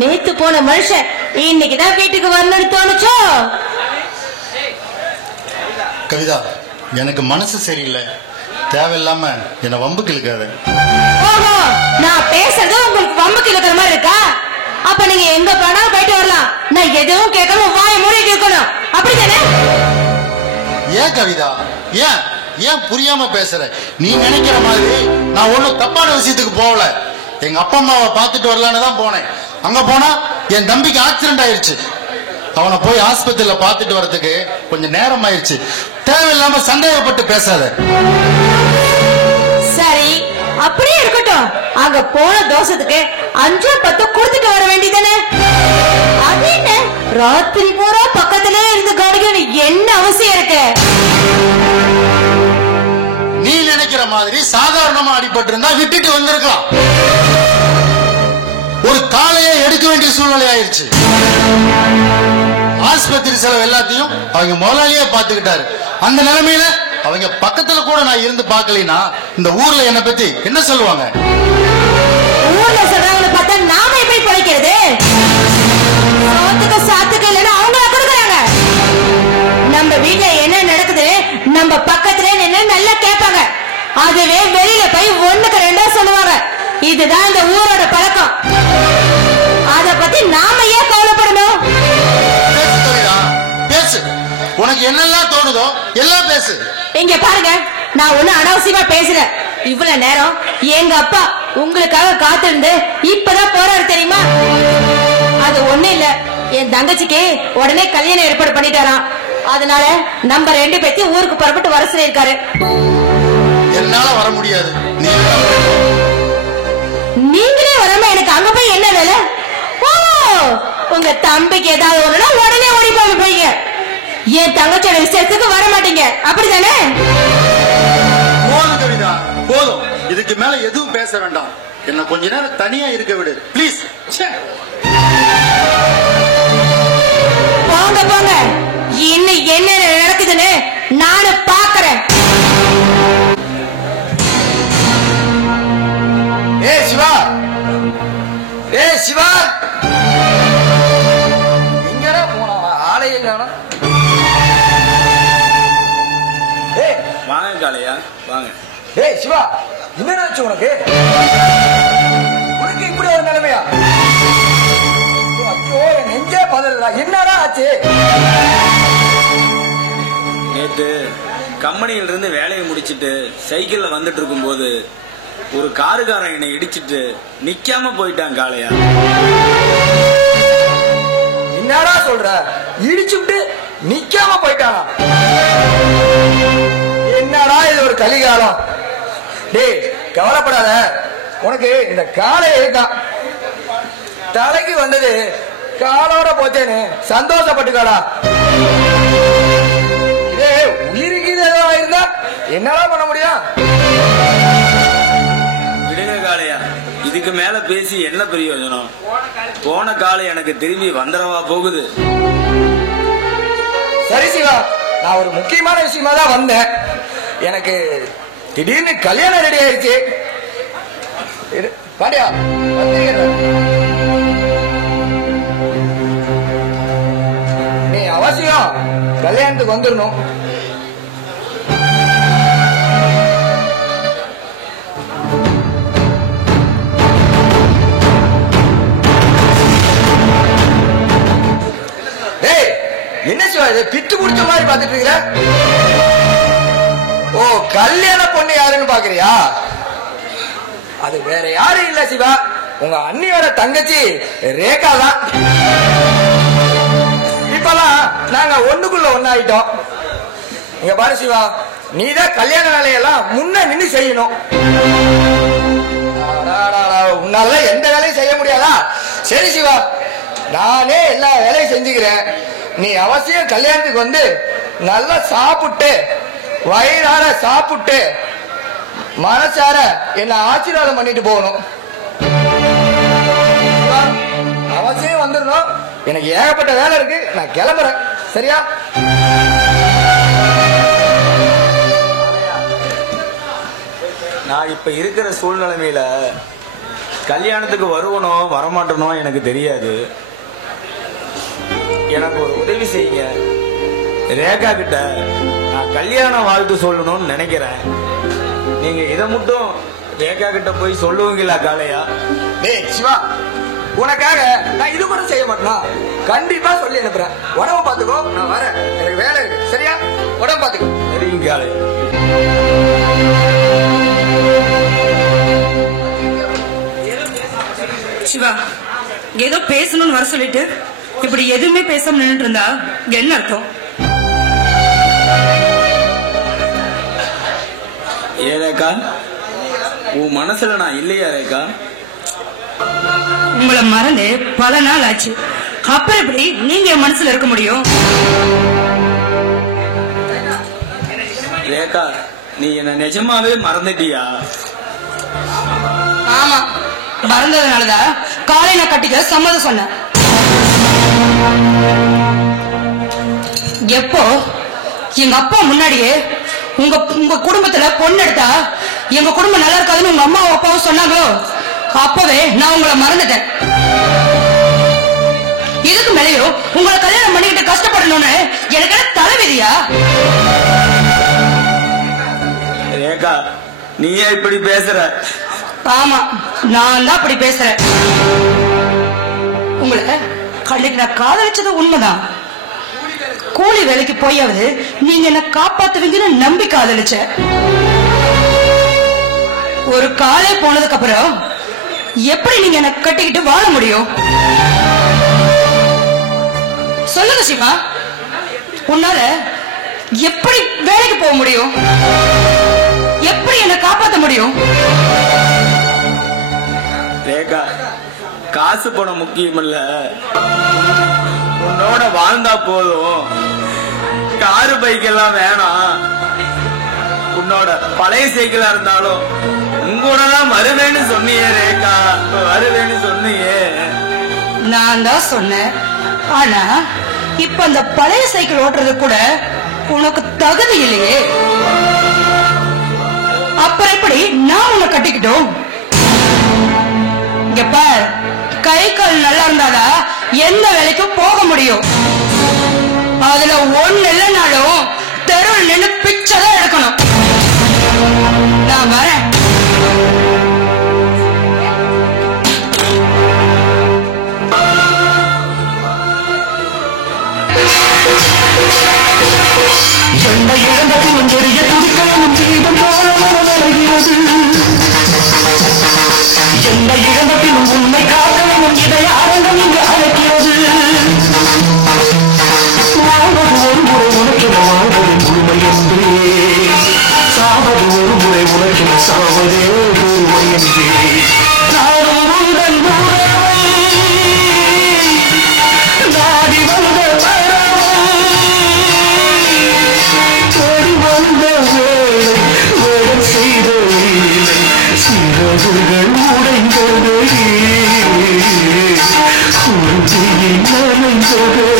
நேத்து போன மனுஷன் இன்னைக்குதான் வீட்டுக்கு வரணும்னு தோணுச்சோ? கவிதா, எனக்கு மனசு சரியில்லை, தேவையில்லாம என்ன வம்புக்கு இழுக்காத. ஓஹோ, நான் பேசுறது உங்களுக்கு வம்புக்கு இழுக்கிற மாதிரி இருக்கா? அப்ப நீங்க எங்க போனாலும் போயிட்டு வரலாம், நான் எதுவும் கேட்காம வாய மூடிட்டு இருக்கணும், அப்படித்தானே? ஏன் கவிதா, ஏன் ஏன் புரியாம பேசுற? நீ நினைக்கிற மாதிரி நான் ஒண்ணும் தப்பான விஷயத்துக்கு போகல. எங்க அப்பா அம்மாவை பார்த்துட்டு வரலான்னு தான் போனேன். அங்க போனா என் தம்பிக்கு ஆக்சிடென்ட் ஆயிடுச்சு. அவனை போய் ஆஸ்பத்திரியில பார்த்துட்டு வரதுக்கு கொஞ்சம் நேரம் ஆயிடுச்சு. தேவையில்லாம சந்தேகப்பட்டு பேசாத. சரி, அப்படியே இருக்கட்டும். அங்க போன தோசத்துக்கு 5-10 கொடுத்துட்டு வர வேண்டியதானே? அது என்ன, ராத்திரி பூரா பக்கத்திலே இருந்து கவனிக்கணும் என்ன அவசியம் இருக்கு? நீ நினைக்கிற மாதிரி சாதாரணமா அடிபட்டு இருந்தா விட்டுட்டு வந்திருக்கலாம். ஒரு காலையை எடுக்க வேண்டிய சூழ்நிலை ஆயிடுச்சு. ஆஸ்பத்திரி செலவு எல்லாத்தையும் அவங்க முதலாளியே பாத்துக்கிட்டாரு. அந்த நிலைமையில அவங்க பக்கத்துல கூட நான் இருந்து பாக்கலைன்னா இந்த ஊர்ல என்ன பத்தி என்ன சொல்லுவாங்க? ஊர்ல சொல்றவங்களை பார்த்தா நாம எப்படி பழைக்கிறது? சாத்துக்கு இல்லைன்னா அவங்கள கொடுக்குறாங்க. நம்ம வீட்டுல என்ன நடக்குது நம்ம பக்கத்துல நின்று நல்லா அதுவே வெளியில போய் 1க்கு 2 சொல்லுவாங்க. இதுதான் இந்த ஊரோட பழக்கம். அத பத்தி நாம ஏன் கவலைப்படணும்? பேசு, உனக்கு என்னெல்லாம் தோணுதோ எல்லாம் பேசு. இங்க பாருங்க, நான் ஒண்ணு அனாவசியமா பேசுறேன். இவ்வளவு நேரம் எங்க அப்பா உங்களுக்காக காத்திருந்து இப்பதான் போறாரு தெரியுமா? அது ஒண்ணு இல்ல, என் தங்கச்சிக்கு உடனே கல்யாணம் ஏற்பாடு பண்ணிட்டாராம். அதனால நம்ம 2 பேத்தையும் ஊருக்கு புறப்பட்டு வர சொல்லியிருக்காரு. என்னால வர முடியாது. நீங்களே வராம எனக்கு அங்க போய் என்ன வேலை? ஓ, உங்க தம்பிக்கு ஏதாவது ஒண்ணுனா உடனே ஓடி போய்ங்க. என் தங்கச்சியோட விஷயத்துக்கு வர மாட்டீங்க, அப்படித்தானே? போதும் கவிதா, போதும். இதுக்கு மேல எதுவும் பேச வேண்டாம். என்ன கொஞ்ச நேரம் தனியா இருக்க விடு பிளீஸ். போங்க போங்க, இன்னும் என்ன நடக்குதுன்னு நானும் பாக்குறேன். ஏய் சிவா, ஏய் சிவா, எங்கடா போனா? ஆளையே காணோம். ஏய் வாங்க காளையா, வாங்க. ஏய் சிவா, என்னடா ஆச்சு உனக்கு? உனக்கு இப்படி ஒரு நிலைமையா? ஐயோ, என் நெஞ்சே பதறடா. என்னடா ஆச்சு? நேத்து கம்பெனியில இருந்து வேலையை முடிச்சிட்டு சைக்கிள்ல வந்துட்டு இருக்கும் போது ஒரு காருக்காரன் என்னை இடிச்சிட்டு நிக்காம போயிட்டான் காளையா. என்னடா சொல்ற? இடிச்சுட்டு நிக்காம போயிட்டானா? என்னடா இது ஒரு கலிகாலம்? டேய் கவலைப்படாத, உனக்கு இந்த காலை இருக்கான். தலைக்கு வந்தது காலோட போச்சேன்னு சந்தோஷப்பட்டுக்காடா. இதே உயிருக்கு ஏதோ ஆயிருந்தா என்னடா பண்ண முடியும்? விடுங்க காளையா, இதுக்கு மேல பேசி என்ன பிரயோஜனம்? போன காலை எனக்கு திரும்பி வந்துடவா போகுது? சரி சிவா, நான் ஒரு முக்கியமான விஷயமா தான் வந்தேன். எனக்கு திடீர்னு கல்யாணம் ரெடி ஆயிடுச்சு. பாண்டியா, நீ அவசியம் கல்யாணத்துக்கு வந்துடணும். என்ன சிவா இது பித்து குடிச்ச மாதிரி பாத்துட்டு இருக்கிற? ஓ, கல்யாண பொண்ணு யாருன்னு பாக்குறியா? அது வேற யாரும் இல்ல சிவா, உங்க அண்ணியோட தங்கச்சி ரேகா தான். இப்பதான் நாங்க ஒண்ணுக்குள்ள ஒண்ணாயிட்டோம். இங்க பாரு சிவா, நீதான் கல்யாண வேலையெல்லாம் முன்ன நின்று செய்யணும். உன்னால எந்த வேலையும் செய்ய முடியாதா? சரி சிவா, நானே எல்லா வேலையும் செஞ்சுக்கிறேன். நீ அவசியம் கல்யாணத்துக்கு வந்து நல்லா சாப்பிட்டு வயிறார சாப்பிட்டு மனசார என்ன ஆசீர்வாதம் பண்ணிட்டு போகணும். அவசியம் வந்துடணும். எனக்கு ஏகப்பட்ட வேலை இருக்கு, நான் கிளம்புறேன். சரியா? நான் இப்ப இருக்கிற சூழ்நிலைமையில கல்யாணத்துக்கு வருவனோ வரமாட்டனோ எனக்கு தெரியாது. எனக்கு ஒரு உதவி செய்யுங்க. ரேகா கிட்ட நான் கல்யாண வாழ்த்து சொல்லணும்னு நினைக்கிறேன். நீங்க இதை மட்டும் ரேகா கிட்ட போய் சொல்லுவீங்களா காளையா? டேய் சிவா, உனக்காக நான் இது கூட செய்ய மாட்டேனா? கண்டிப்பா சொல்லி அனுப்புறேன். உடம்பு பாத்துக்கோ, நான் வரேன். எனக்கு வேலை இருக்கு. சரியா? உடம்பு பாத்துக்கோ. சரிங்க காளையா. சிவா, ஏதோ பேசணும்னு வர சொல்லிட்டு இப்படி எதுவுமே பேசாம நின்னுட்டு இருந்தா என்ன அர்த்தம்? ஏ ரேகா, உன் மனசுல நான் இல்லையா ரேகா? உங்களை மறந்து பல நாள் ஆச்சு. அப்புறம் எப்படி நீங்க என் மனசுல இருக்க முடியும்? ரேகா, நீ என்ன நிஜமாவே மறந்துட்டியா? ஆமா, மறந்ததுனாலதான் காலையில கட்டிக்க சம்மதம் சொன்னேன். எப்போ எங்க அப்பா முன்னாடியே உங்க குடும்பத்துல பொண்ணு எடுத்தா எங்க குடும்பம் நல்லா இருக்காதுன்னு உங்க அம்மாவும் அப்பாவும் சொன்னாங்களோ, அப்பவே நான் உங்களை மறந்துட்டேன். இதுக்கு மேலேயும் உங்களை கல்யாணம் பண்ணிக்கிட்டு கஷ்டப்படணும்னு எனக்கு என்ன தலைவிதியா? ரேகா, நீயே இப்படி பேசுற? ஆமா, நான் தான் அப்படி பேசுறேன். உங்களை கண்ணுக்கு நான் காதலிச்சது உண்மைதான். கூலி வேலைக்கு போயாவது நீங்க என்ன காப்பாத்துவீங்கன்னு நம்பி காதலிச்ச. ஒரு காலே போனதுக்கு அப்புறம் எப்படி நீங்க என்ன கட்டிக்கிட்டு வாழ முடியும்? சொல்லுங்க சிவா, உன்னால எப்படி வேலைக்கு போக முடியும்? எப்படி என்ன காப்பாற்ற முடியும்? ரேகா, காசு பணம் முக்கியம் இல்ல, உன்னோட வாழ்ந்தா போதும். காரு பைக் எல்லாம் வேணாம். உன்னோட பழைய சைக்கிளா இருந்தாலும் உங்கூட தான் வருவேன்னு சொன்னியே ரேகா, வருவேன்னு சொன்னியே. நான் தான் சொன்னேன். ஆனா இப்ப அந்த பழைய சைக்கிள் ஓட்டுறது கூட உனக்கு தகுதி இல்லையே. அப்புறம் எப்படி நான் உன்னை கட்டிக்கிட்டோம்? இங்க பார், கை கால் நல்லா இருந்தாதான் எந்த வேலைக்கும் போக முடியும். அதுல ஒண்ணு இல்லைனாலும் தெருவில் நின்று பிச்சைதான் எடுக்கணும். நான் வரேன். என்னை இழந்ததில் உங்களுடைய துடிக்கவும் தீபம் போலகிறது. என்னை இழந்ததிலும் உண்மை காக்கவும் இதை ஆரங்கம் இங்கு அழைக்கிறது. வாழ்வது ஒரு முறை உனக்கென வாழ்வது முழுமை என்றே, சாவது ஒரு முறை உனக்கென சாவதே முழுமை என்றே. நானும் உந்தன் உறவை நாடி வந்த சிறகுகள் உடைந்ததே, குருதியில் நனைந்ததே.